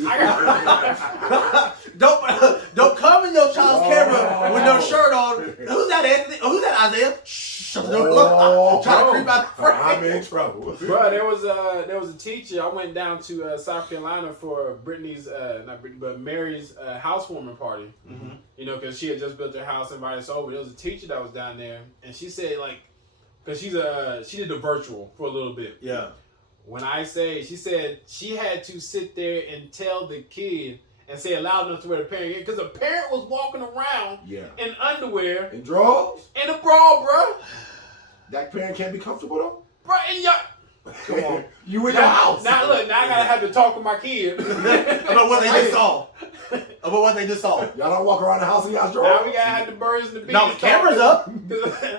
Don't come in your child's camera with no shirt on. Who's that, Anthony? Who's that, Isaiah? Shh. Trying to creep out the frame. I'm in trouble. Bro, there was a teacher. I went down to South Carolina for Mary's housewarming party. Mm-hmm. Because she had just built her house and invited us over. There was a teacher that was down there, and she said because she did the virtual for a little bit. Yeah. When I say, she said she had to sit there and tell the kid and say it loud enough to where the parent, because the parent was walking around in underwear. In drawers? In a bra, bro. That parent can't be comfortable though? Bro, come on. You in your house. Now look, now I gotta have to talk with my kid. About what they just saw. Y'all don't walk around the house in y'all's drawers? Now we gotta have the birds and the bees. No, the camera's up.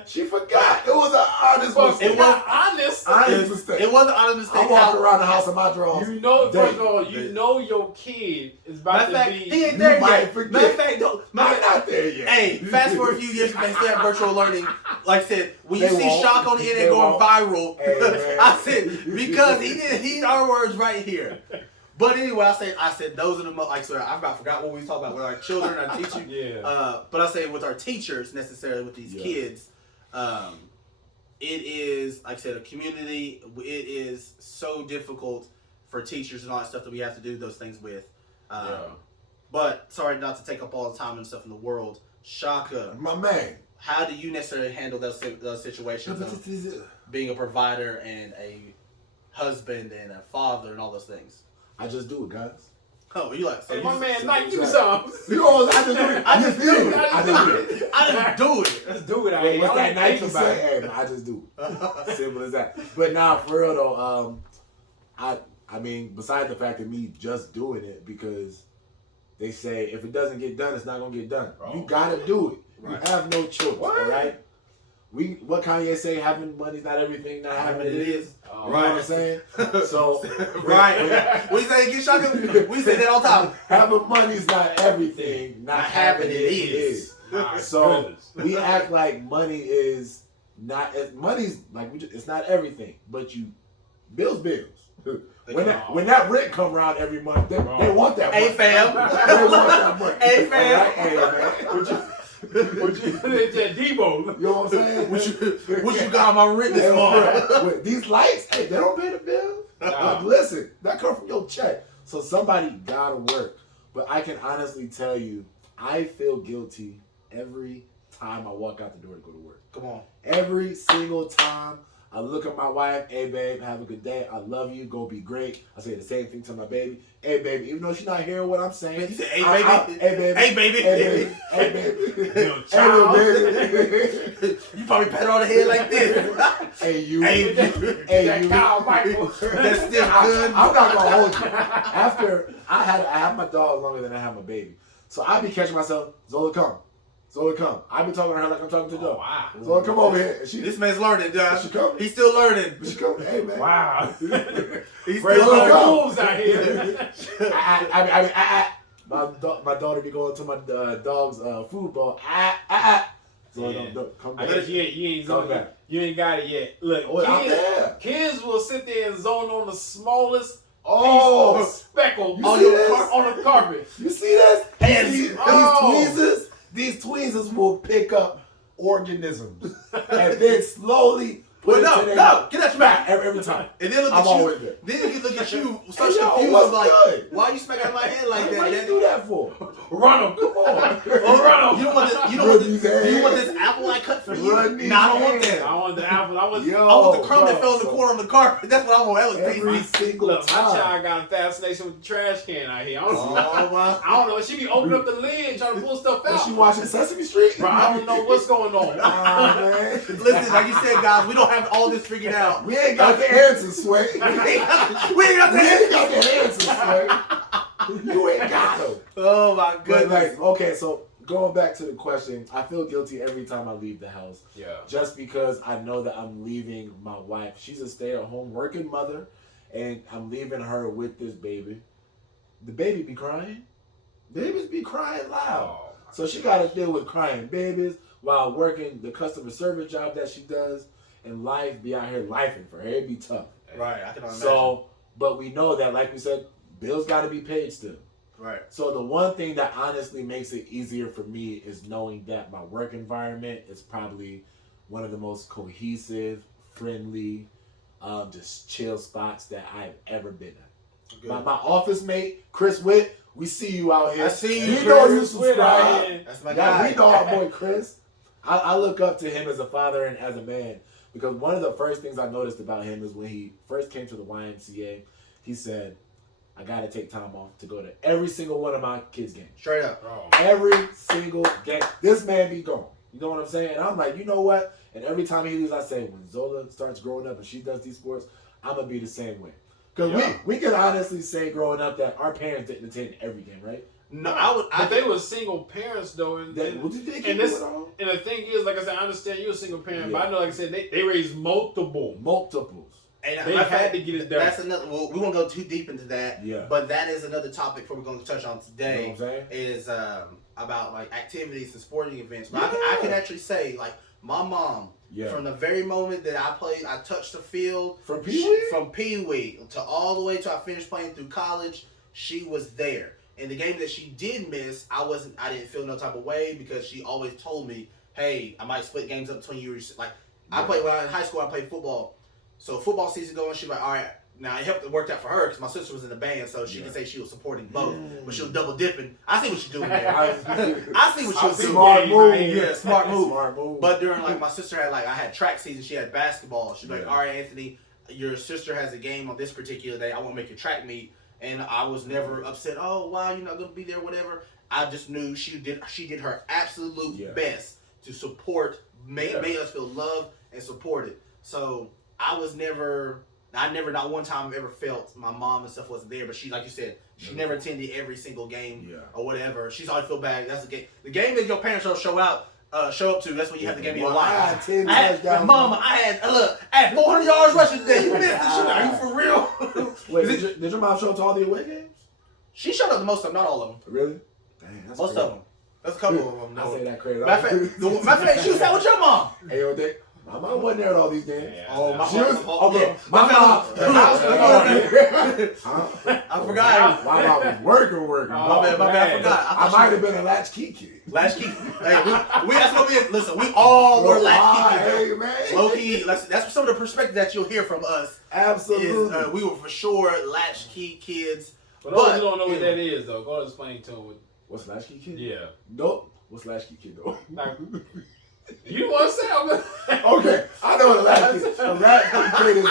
She forgot. It was an honest mistake. It was honest. Honest mistake. It was an honest mistake. I walked around the house in my drawers. First of all, your kid is about to be. He ain't there yet. Matter of fact, I'm not there yet. Hey, fast forward a few years when they still have virtual learning. Like I said, when you see Shock on the internet going viral, I said, because he our words right here. But anyway, I said those are the most, like, sorry, I forgot what we was talking about with our children, our teachers. But I say with our teachers, necessarily with these kids, it is, like I said, a community. It is so difficult for teachers and all that stuff that we have to do those things with. But sorry not to take up all the time and stuff in the world. Shaka, my man, how do you necessarily handle those situations of being a provider and a husband and a father and all those things? I just do it, guys. Oh, you like? Hey, my man, Nike, give me some. You know, I just do it. I just do it. I just do it. I just do it. Let's do it. I Wait, ain't what's that think Nike about say? it. Hey, man, I just do it. Simple as that. But nah, for real though, I mean, besides the fact of me just doing it, because they say if it doesn't get done, it's not gonna get done. Bro. You gotta do it. Right. You have no choice. What? All right. What Kanye say? Having money's not everything. Not having it is. Oh, You know what I'm saying? So Right. We say get shotgun. We say that all the time. having money's not everything. Not having it is. My So goodness. we act like money is not. Money's like it's not everything, but you bills. When that rent come around every month, they want that money. Hey fam. They want that money. Hey fam. All right? Hey man. What you it's that Debo? You know what I'm saying? What you got on my rent this month? With these lights, hey, they don't pay the bill. Nah. But listen, that come from your check. So somebody gotta work. But I can honestly tell you, I feel guilty every time I walk out the door to go to work. Come on. Every single time I look at my wife, hey babe, have a good day. I love you. Go be great. I say the same thing to my baby. Hey baby, even though she's not hearing what I'm saying. Man, you said, hey baby. Hey baby. Hey baby. Hey baby. Hey baby. Yo, child. Hey baby. You probably pat her on the head like this. Hey you. Hey, Hey that you. Kyle Michael. That's still good. I'm not gonna hold you. After I have my dog longer than I have my baby, so I be catching myself. Zola come. I be talking to her like I'm talking to the dog. Wow. Zola come over here. And This man's learning, Josh. She coming. He's still learning. She come. Hey man. Wow. He's Break still the learning. rules out here. My daughter be going to my dog's food bowl. So Yeah. don't come I back. guess you ain't Come zoned back. You ain't got it yet. Look, Oh, I'm there. kids will sit there and zone on the smallest Oh, piece of speckle You on, see your this? on the carpet. you see this? And- These tweezers will pick up organisms and then slowly put Well, it to no, get out your mouth. every time. And then look I'm at you. always there. Then you look at you, Hey, such yo, confused. what's Like, good? why you smacking my head like that? Why you Daddy? do that for? Run them. Come on. Oh, Run you them. don't want this. You don't Run want these this. You want hands. this apple I cut for you? Run these No, I don't want hands. that. I want the apple. I want Yo, I want the crumb that bro, fell in the so corner on the carpet. That's what I want. That was every tasty. single Look, my time. child got a fascination with the trash can out here. I don't, Oh my! I don't know. She be opening up the lid trying to pull stuff Was out. she watching Sesame Street? Bro, I don't know what's going on. Man. Listen, like you said, guys, we don't have all this figured out. We ain't got the answers, Sway. We ain't got We the ain't got the answers, Sway. You ain't got them. Oh my But goodness! like, okay, so going back to the question, I feel guilty every time I leave the house. Yeah. Just because I know that I'm leaving my wife. She's a stay-at-home working mother, and I'm leaving her with this baby. The baby be crying. Babies be crying loud. Oh, So she got to deal with crying babies while working the customer service job that she does, and life be out here lifing for her. It'd be tough. Right, I can imagine. So, but we know that, like we said, bills got to be paid still. Right. So the one thing that honestly makes it easier for me is knowing that my work environment is probably one of the most cohesive, friendly, just chill spots that I've ever been at. Good. My office mate, Chris Witt, we see you out here. I see you, We Chris know you Witt subscribe. out here. That's my Yeah, guy. we know our boy Chris. I look up to him as a father and as a man because one of the first things I noticed about him is when he first came to the YMCA, he said, I got to take time off to go to every single one of my kids' games. Straight up. bro. Every single game. This man be gone. You know what I'm saying? And I'm like, you know what? And every time he leaves, I say, when Zola starts growing up and she does these sports, I'm going to be the same way. Because Yeah. we can honestly say growing up that our parents didn't attend every game, right? No, I would. But they were single parents though, and What did they keep and this- going on? and the thing is, like I said, I understand you're a single parent, but Yeah. I know, like I said, they raised multiple. Multiples. And They matter of had fact, to get it done. That's another. Well, we won't go too deep into that. Yeah. But that is another topic we're going to touch on You know today. what I'm saying? Is about like activities and sporting events. But I can actually say like my mom. Yeah. From the very moment that I played, I touched the field. From Pee-wee? From Pee-wee to all the way till I finished playing through college, she was there. And the game that she did miss, I didn't feel no type of way because she always told me, hey, I might split games up between you. Like, I played, when I was in high school, I played football. So football season going, she's like, all right. Now, it worked out for her because my sister was in the band, so she can say she was supporting both. But she was double dipping. I see what she's doing there. I see what she was doing. Smart move. Yeah, smart move. Smart move. But during, like, my sister had, like, I had track season, she had basketball. She'd be like, Yeah. all right, Anthony, your sister has a game on this particular day. I want to make your track meet. and I was never upset. Oh, why you're not gonna be there? Whatever. I just knew she did her absolute best to support, made us feel loved and supported. So I never not one time ever felt my mom and stuff wasn't there. But she, like you said, she never attended every single game or whatever. She's always feel bad. That's the game that your parents don't show up to. That's when you have the game of your life. Mama, I had 400 yards rushing today. You missed it. Are you for real? Wait, did your mom show up to all the away games? She showed up to most of them, not all of them. Really? Dang, that's most of them. There's a couple of them. No. I say that crazy. My fact, she was out with your mom. Hey, yo, Dick. My mom wasn't there at all these games. Yeah, oh, my mom. Okay, my mom. I forgot. My mom was working. My bad. I forgot. I might have been a latchkey kid. Latchkey. Hey, that's what we listen. We all were latchkey kids. Hey, man. Low key. That's some of the perspective that you'll hear from us. Absolutely. We were for sure latchkey kids. But those who don't know what that is, though, go explain to them. What's latchkey kid? Yeah. Nope. What's latchkey kid though? You want to say? Okay, I know what a latchkey kid is.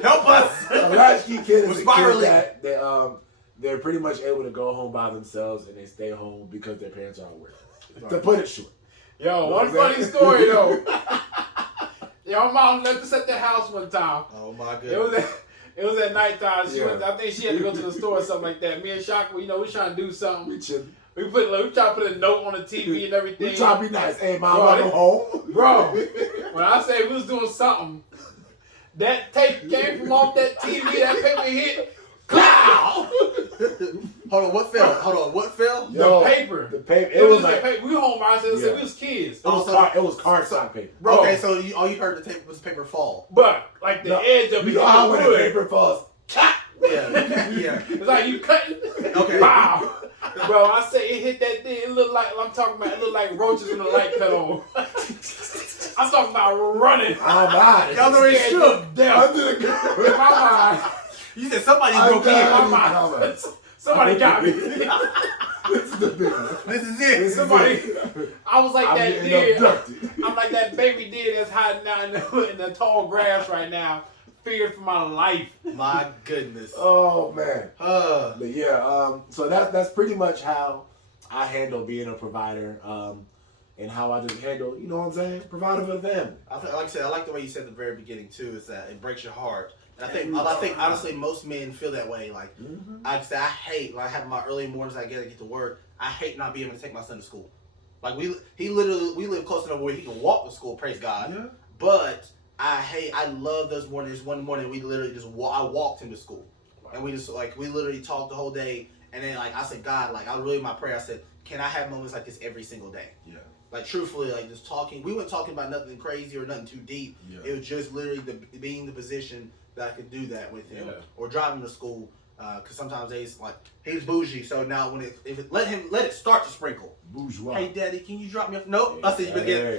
Help us. A latchkey kid is a spiraling. kid that they're pretty much able to go home by themselves and they stay home because their parents are at work. To put it short. Yo, one funny story though. Your mom left us at the house one time. Oh my goodness. It was at nighttime. I think she had to go to the store or something like that. Me and Shaka, we trying to do something. We chilling. We trying to put a note on the TV and everything. We trying to be nice. Hey, mom, I'm home. Bro, when I say we was doing something, that tape came from off that TV, that paper hit. Clow! Hold on, what fell? The paper. The paper. It was like paper. We were home by ourselves. We was kids. It was cardstock paper. Bro. Okay, so all you heard the tape was paper fall. But like the edge of it. You know how when the paper falls, cut. Yeah. It's like you cutting. Okay. Wow. Bro, I say it hit that thing. It looked like it looked like roaches when the light cut on. I'm talking about running. Oh my! Y'all already shook. Under the In my mind. You said somebody broke in. My mind. Somebody got me. This is the big one. This is it. Somebody. I was like that deer. Abducted. I'm like that baby deer that's hiding out in the tall grass right now. Feared for my life. My goodness. Oh man. But yeah. So that's pretty much how I handle being a provider. And how I just handle, you know what I'm saying, providing for the family. Like I said, I like the way you said at the very beginning too. Is that it breaks your heart. And I think honestly most men feel that way. Like I hate like having my early mornings. I get to work. I hate not being able to take my son to school. Like we live close enough where he can walk to school. Praise God. Yeah. But I love those mornings. One morning we literally I walked him to school, and we literally talked the whole day. And then like I said, God, like my prayer. I said, can I have moments like this every single day? Yeah. Like truthfully, like just talking. We weren't talking about nothing crazy or nothing too deep. Yeah. It was just literally being in the position that I could do that with him, or driving to school. Because sometimes he's bougie. So now let it start to sprinkle. Bourgeois. Hey, Daddy, can you drop me off? Nope. I said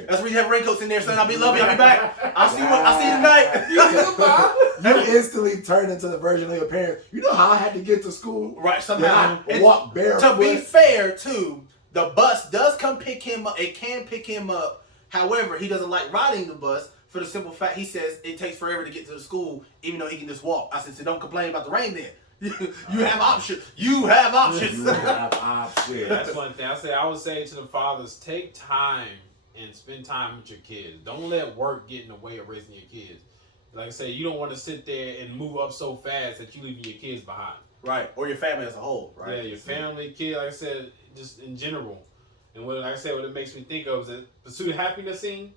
that's where you have raincoats in there, son. I'll be loving you. I'll be back. I'll see you tonight. You instantly turn into the version of your parents. You know how I had to get to school? Right. Somehow. Walk barefoot. To be fair, too, the bus does come pick him up. It can pick him up. However, he doesn't like riding the bus for the simple fact he says it takes forever to get to the school, even though he can just walk. I said, so don't complain about the rain then. You have options. You have options. That's one thing. I would say to the fathers, take time and spend time with your kids. Don't let work get in the way of raising your kids. Like I said, you don't want to sit there and move up so fast that you leaving your kids behind. Right. Or your family as a whole. Right. Yeah, your family, kid, like I said, just in general. And what it makes me think of is the Pursuit of Happiness scene.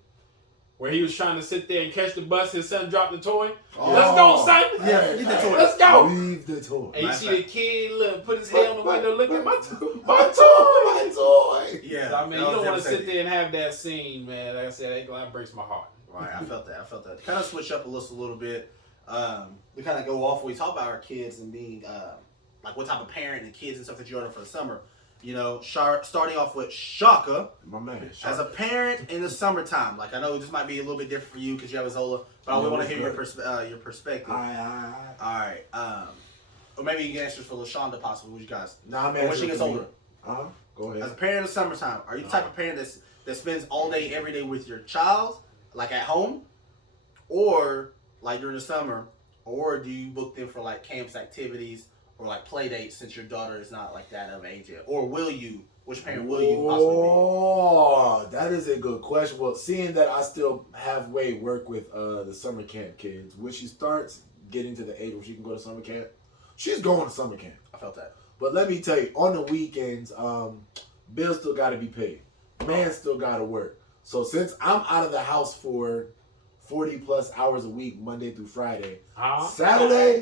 Where he was trying to sit there and catch the bus, his son dropped the toy. Oh. Let's go, son! Yeah, leave the toy. Let's go! Leave the toy. And you see the kid put his head on the window, look at my toy! My toy! Yeah. So, I mean, you don't want to sit there and have that scene, man. Like I said, that breaks my heart. Right, I felt that. Kind of switch up a little bit. We kind of go off when we talk about our kids and being, like what type of parent and kids and stuff that you're under for the summer. You know, starting off with Shaka. My man, Shaka. As a parent in the summertime, like I know this might be a little bit different for you because you have a Zola, but I really want to hear your perspective. All right. Or maybe you can answer for LaShonda possibly. What you guys? Nah, man. When she gets older. Go ahead. As a parent in the summertime, are you the type of parent that spends all day, every day with your child, like at home, or like during the summer, or do you book them for like camps, activities, or like play dates since your daughter is not like that of age yet? Or will you? Which parent will you possibly be? Oh, that is a good question. Well, seeing that I still halfway work with the summer camp kids, when she starts getting to the age where she can go to summer camp, she's going to summer camp. I felt that. But let me tell you, on the weekends, bills still got to be paid. Man still got to work. So since I'm out of the house for 40 plus hours a week, Monday through Friday, Saturday,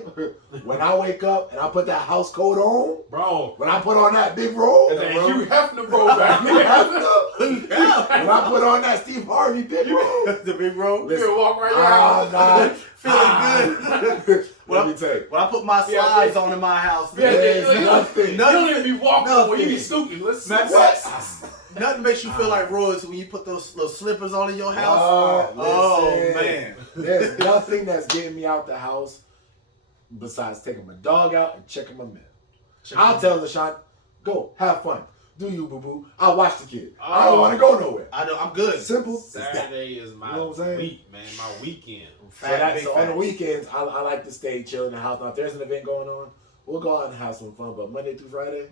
when I wake up and I put that house coat on, bro, when I put on that big robe, and Hugh Hefner robe back when I put on that Steve Harvey big robe, the big robe, you walk right out, feeling good. Let me tell you. When I put my slides on in my house, there's nothing. You don't even be walking when you be scooting. Nothing makes you feel like royalty when you put those little slippers on in your house. Man. There's nothing that's getting me out the house besides taking my dog out and checking my mail. I'll tell LaShawn, go, have fun. Do you, boo-boo. I'll watch the kid. I don't want to go nowhere. I'm good. Simple. Saturday is my week, man. My weekend. So on the weekends, I like to stay chill in the house. Now, if there's an event going on, we'll go out and have some fun. But Monday through Friday,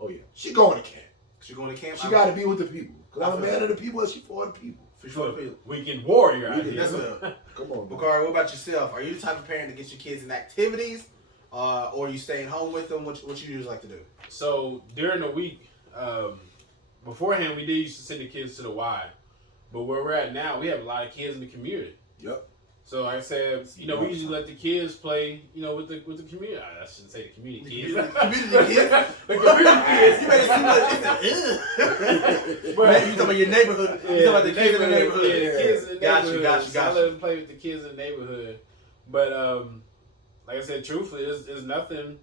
oh yeah, she going to camp. She going to camp? She got to be with the people. Because I'm a man of the people and she for the people. Weekend warrior. That's good. Come on, Bakari, what about yourself? Are you the type of parent to get your kids in activities? Or are you staying home with them? What you usually like to do? So during the week, beforehand we did used to send the kids to the Y. But where we're at now, we have a lot of kids in the community. Yep. So like I said, we usually let the kids play, with the community. I shouldn't say the community kids. The community kids? The community kids. You made it seem like you talking about your neighborhood. You talking about the kids in the neighborhood. Yeah, the kids in the neighborhood. Got you. So I let them play with the kids in the neighborhood. But like I said, truthfully, there's nothing,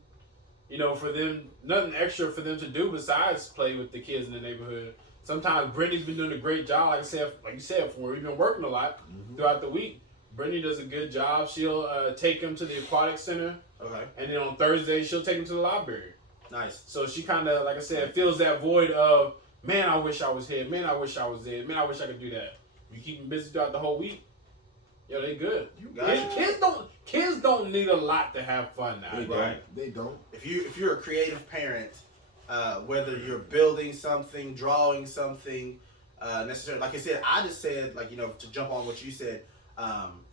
for them, nothing extra for them to do besides play with the kids in the neighborhood. Sometimes Brittany's been doing a great job, like you said, we've been working a lot throughout the week. Brittany does a good job. She'll take them to the aquatic center. Okay. And then on Thursday, she'll take them to the library. Nice. So she kind of, like I said, fills that void of, man, I wish I was here. Man, I wish I was there. Man, I wish I could do that. You keep them busy throughout the whole week, they good. Kids don't need a lot to have fun now. They don't. If you're a creative parent, whether you're building something, drawing something, necessarily, like I said, I just said, to jump on what you said,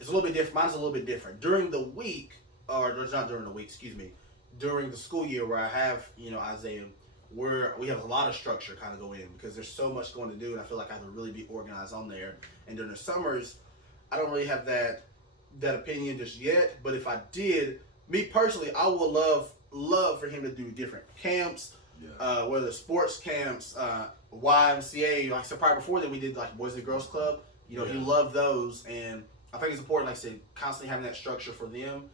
it's a little bit different. Mine's a little bit different. During the week, or not during the week, excuse me, during the school year where I have, Isaiah, where we have a lot of structure kind of go in because there's so much going to do and I feel like I have to really be organized on there. And during the summers, I don't really have that opinion just yet. But if I did, me personally, I would love for him to do different camps, whether sports camps, YMCA. Like I said, probably before that we did like Boys and Girls Club. He loved those, and I think it's important, like I said, constantly having that structure for them.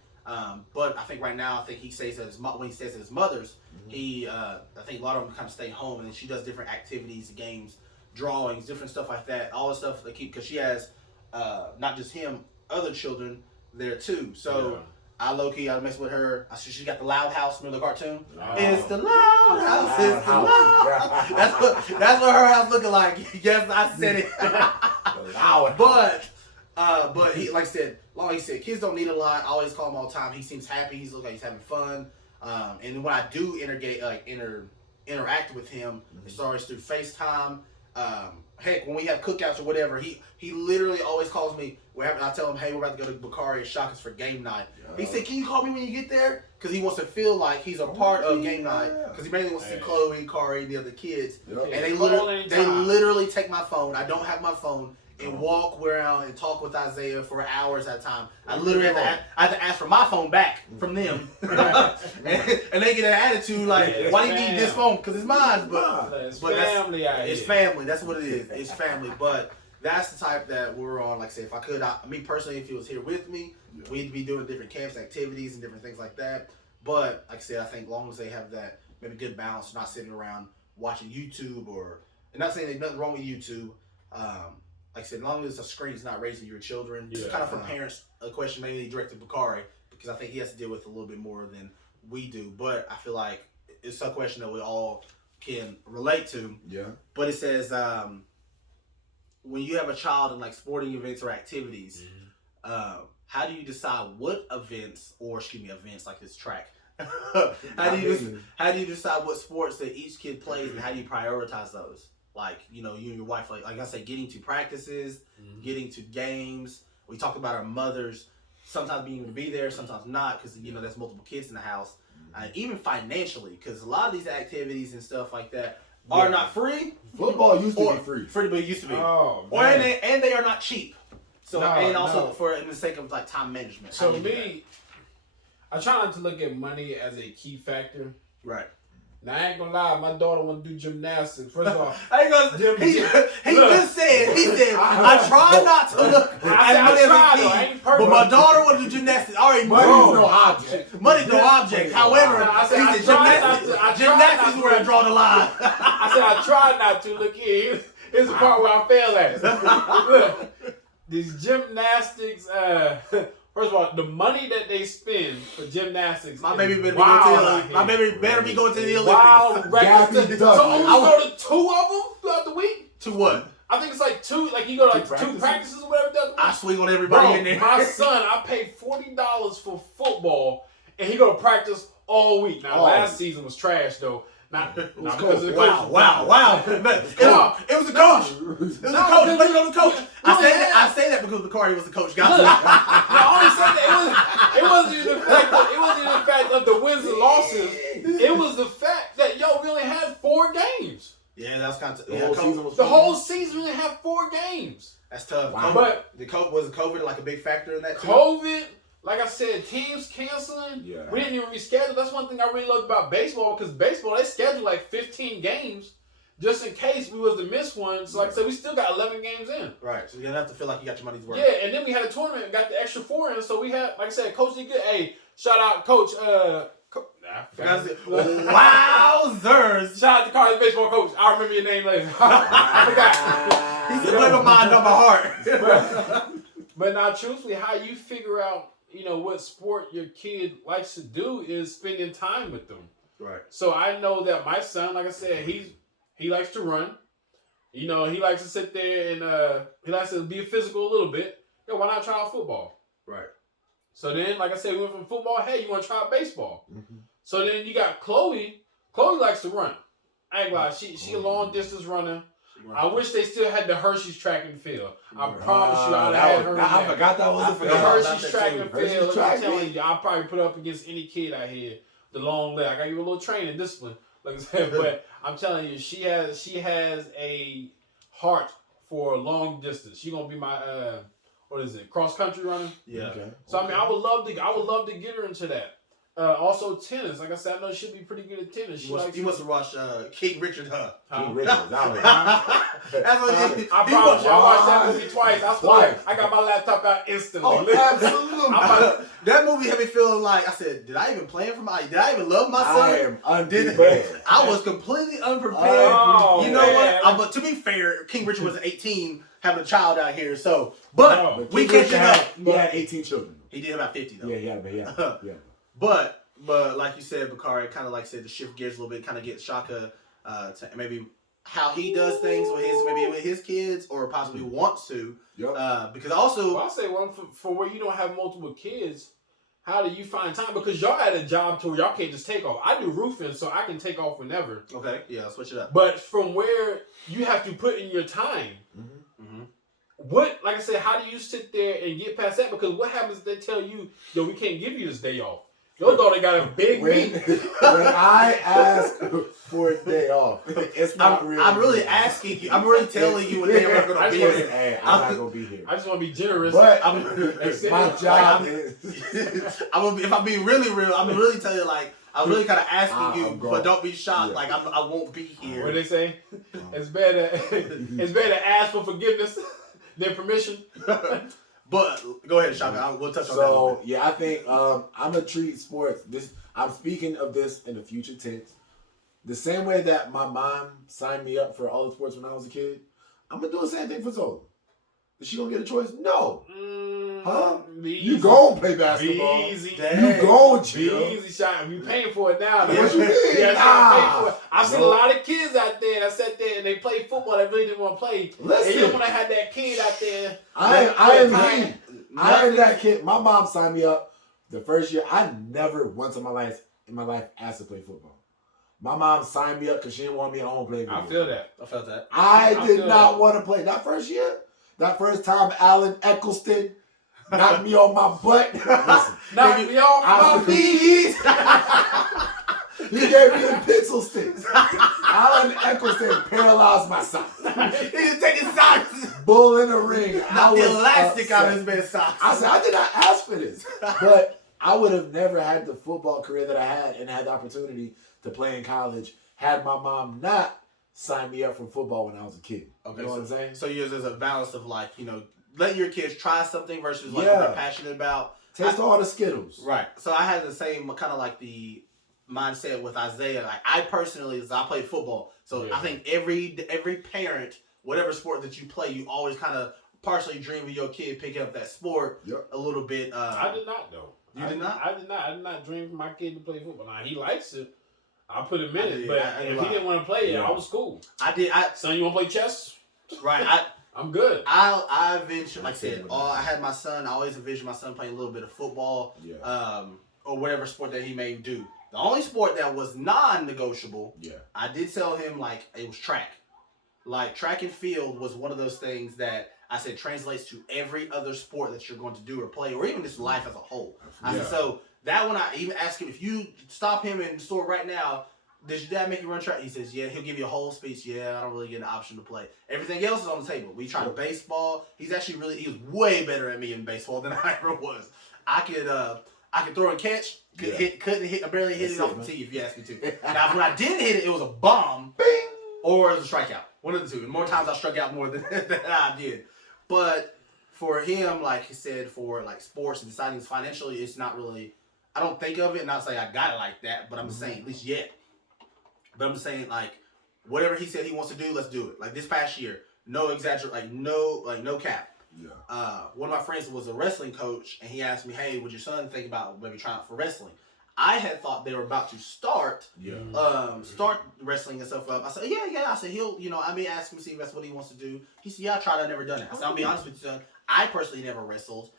But I think right now, he says that when he stays at his mother's, I think a lot of them kind of stay home, and then she does different activities, games, drawings, different stuff like that. All the stuff they keep because she has not just him, other children there too. So I mess with her. She got the Loud House, remember the cartoon? Oh. It's the Loud House. It's the Loud House. That's what her house looking like. Yes, I said it. But he, like he said, kids don't need a lot. I always call him all the time. He seems happy. He looks like he's having fun. And when I do interact with him, it's always through FaceTime. Heck, when we have cookouts or whatever, he literally always calls me. I tell him, hey, we're about to go to Bakari and Shaka's for game night. He said, can you call me when you get there? Because he wants to feel like he's a part of game night. Because he mainly wants to see Chloe, Kari, and the other kids. And they literally take my phone. I don't have my phone. And walk around and talk with Isaiah for hours at a time. I literally have to ask for my phone back from them. and they get an attitude like, why do you need this phone? Because it's mine. But it's family out here. It's family. That's what it is. It's family. But that's the type that we're on. Like I said, if I could, me personally, if he was here with me, we'd be doing different camps, activities, and different things like that. But like I said, I think as long as they have that maybe good balance, not sitting around watching YouTube and not saying there's nothing wrong with YouTube. Like I said, as long as a screen is not raising your children, it's kind of for parents, a question mainly directed to Bakari, because I think he has to deal with a little bit more than we do. But I feel like it's a question that we all can relate to. Yeah. But it says, when you have a child in like sporting events or activities, how do you decide what events like this track, How do you decide what sports that each kid plays, and how do you prioritize those? Like, you and your wife, like I said, getting to practices, getting to games. We talked about our mothers sometimes being able to be there, sometimes not, because there's multiple kids in the house. Even financially, because a lot of these activities and stuff like that are not free. Football used to be free. But it used to be. Oh, or and they are not cheap. So for in the sake of like time management. So me, I try not to look at money as a key factor. Right. Now I ain't gonna lie, my daughter want to do gymnastics. First of all, I ain't gonna. He just said. I try not to look at money as a key, but my daughter want to do gymnastics. I already know. Money's no object. Money's no object. However, gymnastics is where I draw the line. I said I try not to. Look here. Here's the part where I fail at. Look, these gymnastics. First of all, the money that they spend for gymnastics. My baby better be going to the Olympics. Wild records. So only go to 2 of them throughout the week? To what? I think it's like 2. Like you go to like 2 practices or whatever. I swing on everybody in there. My son, I paid $40 for football, and he go to practice all week. Now last season was trash though. Not because of the wow. It was the coach. It was the coach. Blame it on the coach. I say that because Bakari was the coach. Guys. I only said that it wasn't even the fact of the wins and losses. It was the fact that we only had 4 games. Yeah, that's kind of the whole season we only had 4 games. That's tough. Wow. But was COVID like a big factor in that too? COVID. Like I said, teams canceling. Yeah. We didn't even reschedule. That's one thing I really loved about baseball, because baseball, they schedule like 15 games just in case we was to miss one. So like I said, we still got 11 games in. Right. So you don't have to feel like you got your money's worth. Yeah, and then we had a tournament and got the extra 4 in. So we had, like I said, Coach did good. Hey, shout out Coach. Wowzers. Shout out to Carly's baseball coach. I'll remember your name later. I forgot. He said, "Play my mind on my heart." But now, truthfully, how you figure out what sport your kid likes to do is spending time with them. Right. So I know that my son, like I said, he likes to run. He likes to sit there and he likes to be physical a little bit. Why not try out football? Right. So then, like I said, we went from football. Hey, you want to try out baseball? Mm-hmm. So then you got Chloe. Chloe likes to run. I ain't gonna lie. She a long distance runner. I wish they still had the Hershey's track and field. I promise you, I'd have had her. I forgot that was the Hershey's track and field. I'm telling you, I'll probably put up against any kid out here. The long leg. I got you a little training discipline, like I said. But I'm telling you, she has a heart for long distance. She gonna be my cross country runner. Yeah. Okay. So I mean, I would love to get her into that. Also tennis. Like I said, I know she'll be pretty good at tennis. You must have watched King Richard, huh? King Richard. I promise you, I watched that movie twice. I swear, I got my laptop out instantly. Oh, absolutely. That movie had me feeling like, I said, did I even plan for did I even love my son? I am unprepared. I was completely unprepared. Oh, you know what? But to be fair, King Richard was 18, having a child out here. So, but we catching up. He had 18 children. He did about 50 though. Yeah. But like you said, Bakari, kind of like said, to shift gears a little bit, kind of get Shaka to maybe how he does things with his kids, or possibly wants to. Yep. Because also, I'll say for where you don't have multiple kids, how do you find time? Because y'all at a job to where y'all can't just take off. I do roofing, so I can take off whenever. Okay, yeah, switch it up. But from where you have to put in your time. Mm-hmm. What, like I said, how do you sit there and get past that? Because what happens if they tell you, we can't give you this day off? Your daughter got a big meeting. When I ask for a day off, it's not really. I'm really asking you. I'm really telling you what day I'm not going to be here. Hey, I'm not going to be here. I just want to be generous. But my job is. If I'm being really real, I'm really telling you, like, I'm really kind of asking you, but don't be shocked. Yeah. Like, I won't be here. What do they say? It's better to ask for forgiveness than permission. But go ahead, Shaka. We'll touch on that. So yeah, I think I'm gonna treat sports. I'm speaking of this in the future tense. The same way that my mom signed me up for all the sports when I was a kid, I'm gonna do the same thing for Zola. Is she gonna get a choice? No. Huh? You gon' play basketball. Be easy. You gon' chill. Be easy, shot. You paying for it now. What you mean? Yeah, I've seen a lot of kids out there that sat there and they played football that really didn't want to play. Listen. And you want to have that kid out there. I am that kid. My mom signed me up the first year. I never once in my life in my life asked to play football. My mom signed me up because she didn't want me at home playing I video. feel that. I felt that. I did not want to play. That first year, that first time Alan Eccleston knocked me on my butt. Listen, Knock me off my feet. he gave me the pencil sticks. Alan Eccleston paralyzed my socks. He was taking socks. Bull in the ring. Knocked the elastic out of his man's socks. I said, I did not ask for this. But I would have never had the football career that I had and had the opportunity to play in college had my mom not signed me up for football when I was a kid. Okay, You know what I'm saying? So yours is a balance of like, letting your kids try something versus like Yeah. what they're passionate about. Taste all the Skittles. Right. So I had the same kind of like the mindset with Isaiah. Like I personally, I played football, so Yeah. I think every parent, whatever sport that you play, you always kind of partially dream of your kid picking up that sport a little bit. I did not though. You did not? I did not dream for my kid to play football. Now he likes it. I put him in it, did. but I if he didn't want to play it, I was cool. I did. Son, you want to play chess? Right. I'm good. I envisioned, like I said, I had my son. I always envisioned my son playing a little bit of football, or whatever sport that he may do. The only sport that was non-negotiable, I did tell him like it was track. Like track and field was one of those things that I said translates to every other sport that you're going to do or play, or even just life as a whole. I said so. That one, I even asked him, if you stop him in the store right now, does your dad make you run track? He says, yeah. He'll give you a whole speech. Yeah, I don't really get an option to play. Everything else is on the table. We tried baseball. He's actually he was way better at me in baseball than I ever was. I could throw and catch. I barely hit it off the tee if you ask me to. Now, when I did hit it, it was a bomb. Bing! Or it was a strikeout. One of the two. And more times I struck out more than I did. But for him, like he said, for like sports and deciding financially, it's not really, I don't think of it, not say I got it like that, but I'm just saying, at least yet. But I'm just saying, like, whatever he said he wants to do, let's do it. Like this past year, no cap. One of my friends was a wrestling coach, and he asked me, hey, would your son think about maybe trying out for wrestling? I had thought they were about to start wrestling and stuff up. I said, yeah. I said, he'll, I may ask him to see if that's what he wants to do. He said, yeah, I tried. I've never done it. I said, I'll be honest with you, son. I personally never wrestled,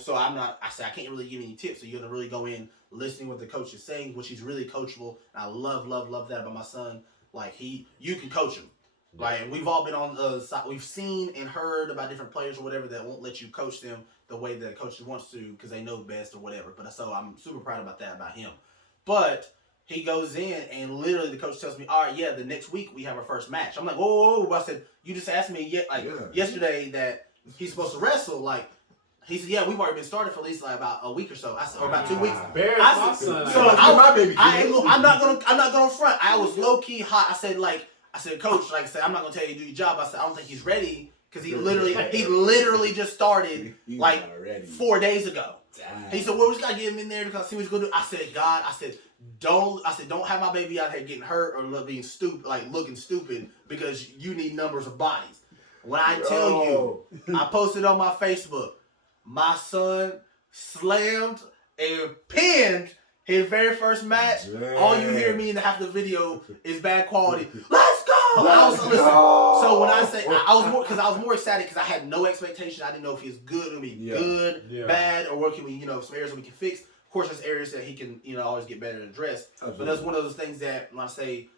so I said, I can't really give any tips. So you're going to really go in listening what the coach is saying, which he's really coachable. And I love that about my son. Like you can coach him. Right, and we've all been on the side. We've seen and heard about different players or whatever that won't let you coach them the way that a coach wants to because they know best or whatever. But so I'm super proud about that about him. But he goes in and literally the coach tells me, all right, the next week we have our first match. I'm like, whoa. I said, you just asked me yesterday that he's supposed to wrestle. Like, he said, we've already been started for at least like about a week or so. I said, or about 2 weeks. My son. So I'm not gonna front. I was low key hot. I said, Coach, like I said, I'm not gonna tell you to do your job. I said, I don't think he's ready because he literally just started like 4 days ago. Damn. He said, well, we just gotta get him in there to see what he's gonna do. I said, God, don't have my baby out here getting hurt or being stupid, like looking stupid because you need numbers of bodies. When I tell you, I posted on my Facebook, my son slammed and pinned his very first match. Man. All you hear me in half the video is bad quality. Let's go! So when I say I was more excited because I had no expectation. I didn't know if he was good or good, bad, or what can we, some areas that we can fix. Of course, there's areas that he can, always get better and address. Absolutely. But that's one of those things that when I say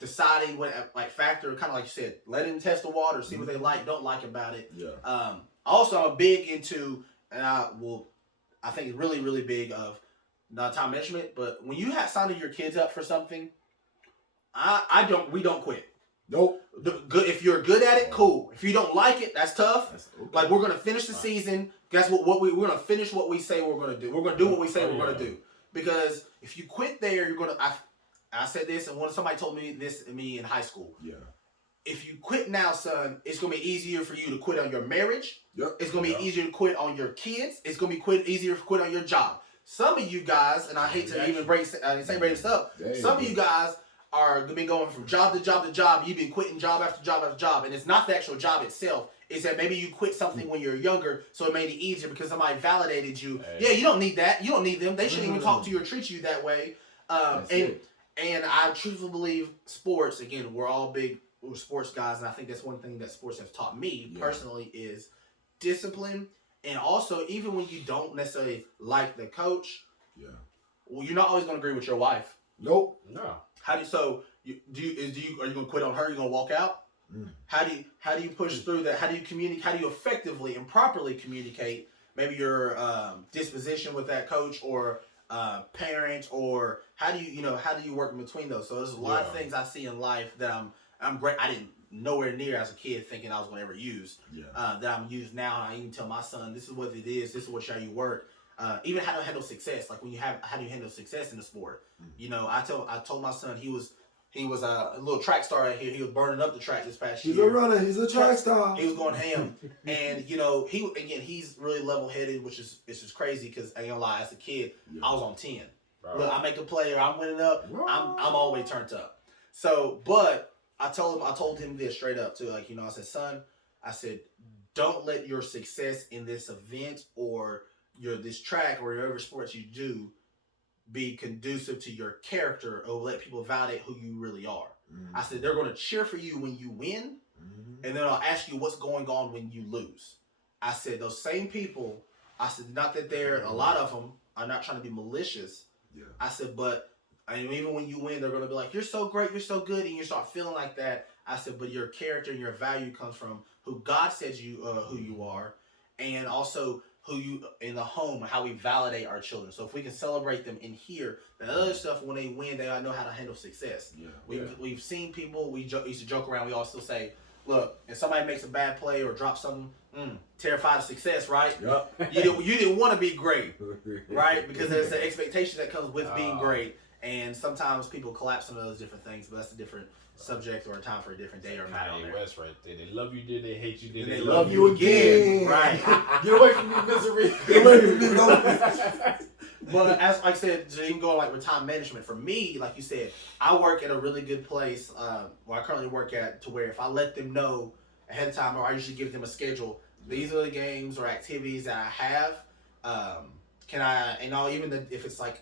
deciding what factor, kind of like you said, let him test the water, see what they like, don't like about it. Yeah. Also, I'm big into, and I think it's really, really big of. Not time management, but when you have signing your kids up for something, we don't quit. Nope. Good. If you're good at it, cool. If you don't like it, that's tough. Okay. Like we're gonna finish the season. Guess what? We're gonna finish what we say we're gonna do. We're gonna do what we say we're gonna do. Because if you quit there, you're gonna. I said this, and somebody told me this to me in high school. Yeah. If you quit now, son, it's gonna be easier for you to quit on your marriage. Yep. It's gonna be easier to quit on your kids. It's gonna be easier to quit on your job. Some of you guys, and I hate to even bring this up, some of you guys are been going from job to job to job. You've been quitting job after job after job, and it's not the actual job itself. It's that maybe you quit something when you're younger, so it made it easier because somebody validated you. Hey. Yeah, you don't need that. You don't need them. They shouldn't even talk to you or treat you that way. And I truthfully believe sports. Again, we're all we're sports guys, and I think that's one thing that sports have taught me personally is discipline. And also, even when you don't necessarily like the coach, Well, you're not always going to agree with your wife. Nope. No. Are you going to quit on her? Are you going to walk out? How do you push through that? How do you communicate? How do you effectively and properly communicate maybe your disposition with that coach or parent, or how do you work in between those? So there's a lot of things I see in life that I'm great. I didn't nowhere near as a kid thinking I was going to ever use that I'm used now. And I even tell my son, this is what it is. This is what how you work. Even how to handle success. Like how do you handle success in the sport? I told my son he was a little track star out here. He was burning up the track this past year. He's a runner. He's a track star. He was going ham, and he's really level headed, which is crazy because I ain't gonna lie. As a kid, I was on 10. Right. Look, I make a play or I'm winning up. I'm always turned up. So, but I told him this straight up too. Like I said, son, don't let your success in this event or this track or whatever sports you do be conducive to your character or let people validate who you really are. I said, they're going to cheer for you when you win, and then I'll ask you what's going on when you lose. I said, those same people, not that a lot of them are not trying to be malicious. Yeah. I said, but even when you win, they're going to be like, you're so great, you're so good, and you start feeling like that. I said, but your character and your value comes from who God says who you are, and also who you in the home, how we validate our children. So if we can celebrate them in here, the other stuff when they win, they know how to handle success. Yeah. We've seen people. We used to joke around. We all still say, look, if somebody makes a bad play or drops something, terrified of success, right? Yep. You didn't want to be great, right? Because there's an expectation that comes with being great, and sometimes people collapse on those different things. But that's a different subject or a time for a different day or night on there. West right there. They love you, then they hate you, then they love you again. Right. Get away from me, misery. Get away from me, But as like I said, so you can go with time management. For me, like you said, I work at a really good place where I currently work at, to where if I let them know ahead of time, or I usually give them a schedule, these are the games or activities that I have. If it's like,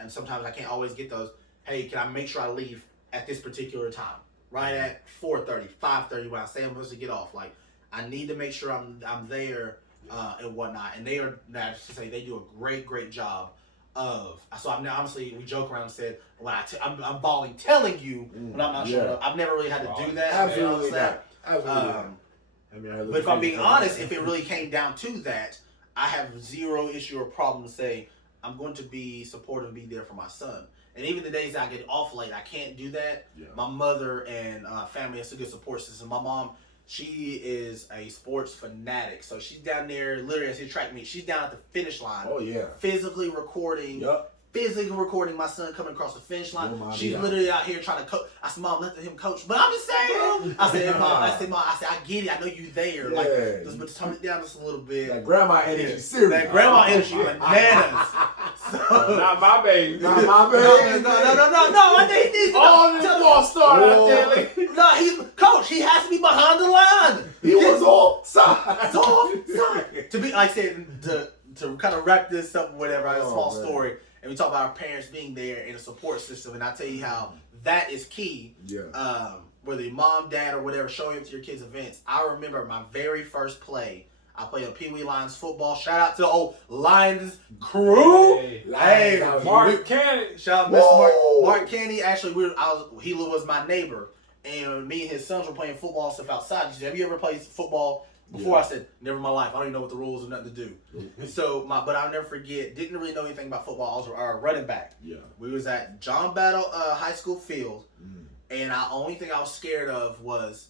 and sometimes I can't always get those, hey, can I make sure I leave at this particular time, right at 4:30, 5:30 when I say I'm supposed to get off. Like, I need to make sure I'm there and whatnot. And they are, just to say, they do a great job of. So I'm honestly, we joke around and said, when I'm balling telling you when I'm not showing up. I've never really had to do that. Absolutely not. But if I'm being honest, if it really came down to that, I have zero issue or problem to say I'm going to be supportive and be there for my son. And even the days I get off late, I can't do that. Yeah. My mother and family has a good support system. My mom, she is a sports fanatic. So she's down there, literally as he track meet, she's down at the finish line. Oh, yeah. Physically recording my son coming across the finish line. She's literally out here trying to coach. I said, Mom, let him coach. But I'm just saying. I said, Mom, I get it. I know you there. Yeah. Like, let's turn it down just a little bit. That grandma energy, serious. That grandma energy, bananas. Not my baby. Not my baby. No. I think he needs to all the false start out there. No, he's coach. He has to be behind the line. He was offside. To be, like I said, to kind of wrap this up, whatever, a small story. And we talk about our parents being there in a support system, and I tell you how that is key. Yeah. Whether your mom, dad, or whatever, showing up to your kids' events. I remember my very first play. I played a Pee Wee Lions football. Shout out to the old Lions crew. Hey, Mark Canny. Shout out to Mark Canny. Actually, he was my neighbor, and me and his sons were playing football stuff outside. He said, have you ever played football? Before I said, never in my life. I don't even know what the rules or nothing to do. But I'll never forget, didn't really know anything about football. I was a running back. Yeah. We was at John Battle High School field, and the only thing I was scared of was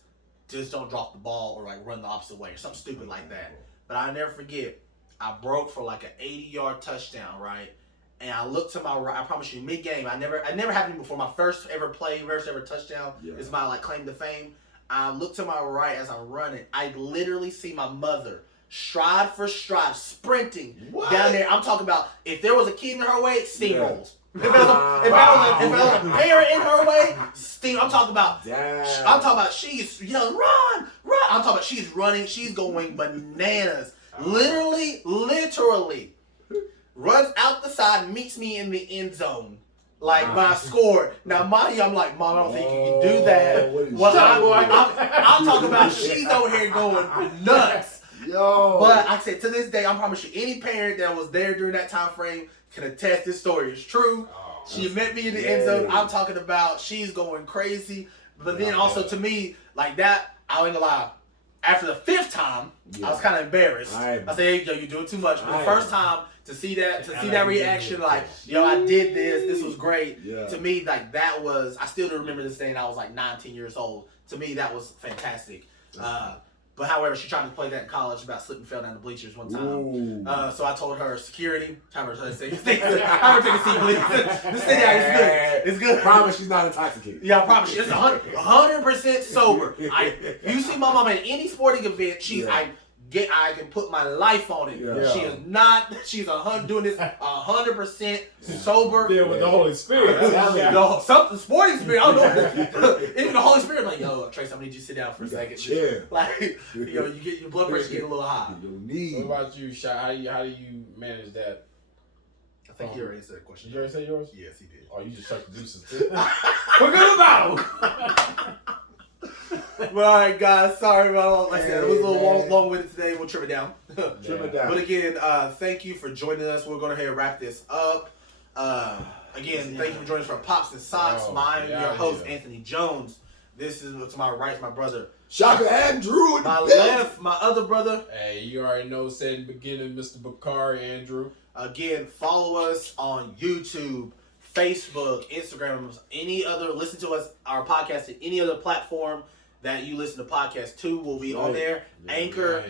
just don't drop the ball or like run the opposite way or something stupid like that. But I'll never forget, I broke for like an 80-yard touchdown, right? And I looked to my right. I promise you, mid-game, I never happened before. My first ever play, first ever touchdown is my like claim to fame. I look to my right as I'm running. I literally see my mother stride for stride sprinting down there. I'm talking about if there was a kid in her way, steamrolls. If there was a parent in her way, I'm talking about she's yelling, run. I'm talking about she's running, she's going bananas. Literally runs out the side and meets me in the end zone. Like when I scored. Now, mind you, I'm like, Mom, I don't think you can do that. I'm talking about she's over here going nuts. Yo. But I said to this day, I promise you, any parent that was there during that time frame can attest this story is true. She met me in the end zone. I'm talking about she's going crazy. But then also to me, like that, I ain't gonna lie. After the 5th time, I was kind of embarrassed. I said, hey, yo, you're doing too much. But the first time to see that reaction, like, yo, I did this was great. Yeah. To me, like that was, I still remember this day, and I was like 19 years old. To me, that was fantastic. But however, she tried to play that in college about slipping and fell down the bleachers one time. So I told her security. Have her take a seat, please. Just sit down. It's good. It's good. I promise she's not intoxicated. Yeah, I promise you. It's 100% sober. You see my mom at any sporting event, I can put my life on it. Yeah. She is not. She's doing this 100% sober. Filled with the Holy Spirit. Something sporting spirit. I don't know. Even the Holy Spirit, like, yo, Trace, I need you to sit down for a second. Yeah. Like, you get your blood pressure getting a little high. What about you, Shy? How do you manage that? I think he already said a question. Did you already say yours? Yes, he did. Oh, you just chucked the deuces. Forget about him. Well, all right, guys. Sorry about like I said, it was a little long-winded today. We'll trim it down. Trim it down. But again, thank you for joining us. We're going to wrap this up. Again, thank you for joining us for Pops and Socks. I'm your host, Anthony Jones. This is to my right, my brother Shaka Andrew. My left, my other brother. Hey, you already know. Said in the beginning, Mr. Bakari Andrew. Again, follow us on YouTube, Facebook, Instagram, listen to us, our podcast at any other platform that you listen to podcasts to will be on there. Anchor.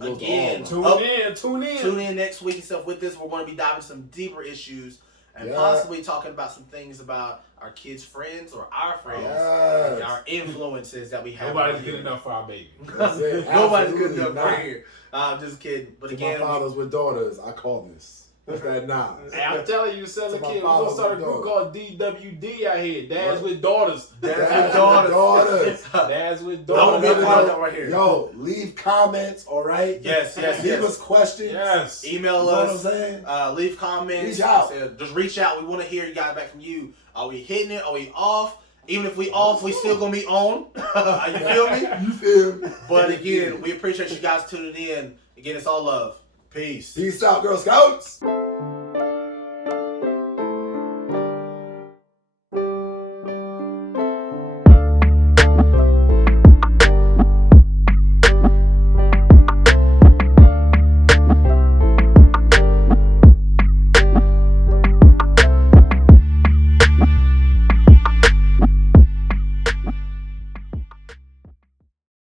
Again, tune in next week and stuff with us. We're going to be diving some deeper issues and possibly talking about some things about our kids' friends or our friends, and our influences that we have. Nobody's good enough for our baby. Nobody's good enough right here. I'm just kidding. But again, my fathers with daughters, I call this. What's that now? Hey, I'm telling you, selling kids. We're going to start a group called DWD out here. Dads with daughters. Dads with daughters. Dads with I'm daughters. going to be a part of that right here. Yo, leave comments, all right? Yes. Give us questions. Yes. Email us. You know what I'm saying? Leave comments. Reach out. Just reach out. We want to hear you guys back from you. Are we hitting it? Are we off? Even if we off, we still going to be on. You feel me? You feel me? But again, we appreciate you guys tuning in. Again, it's all love. Peace. Peace out, Girl Scouts.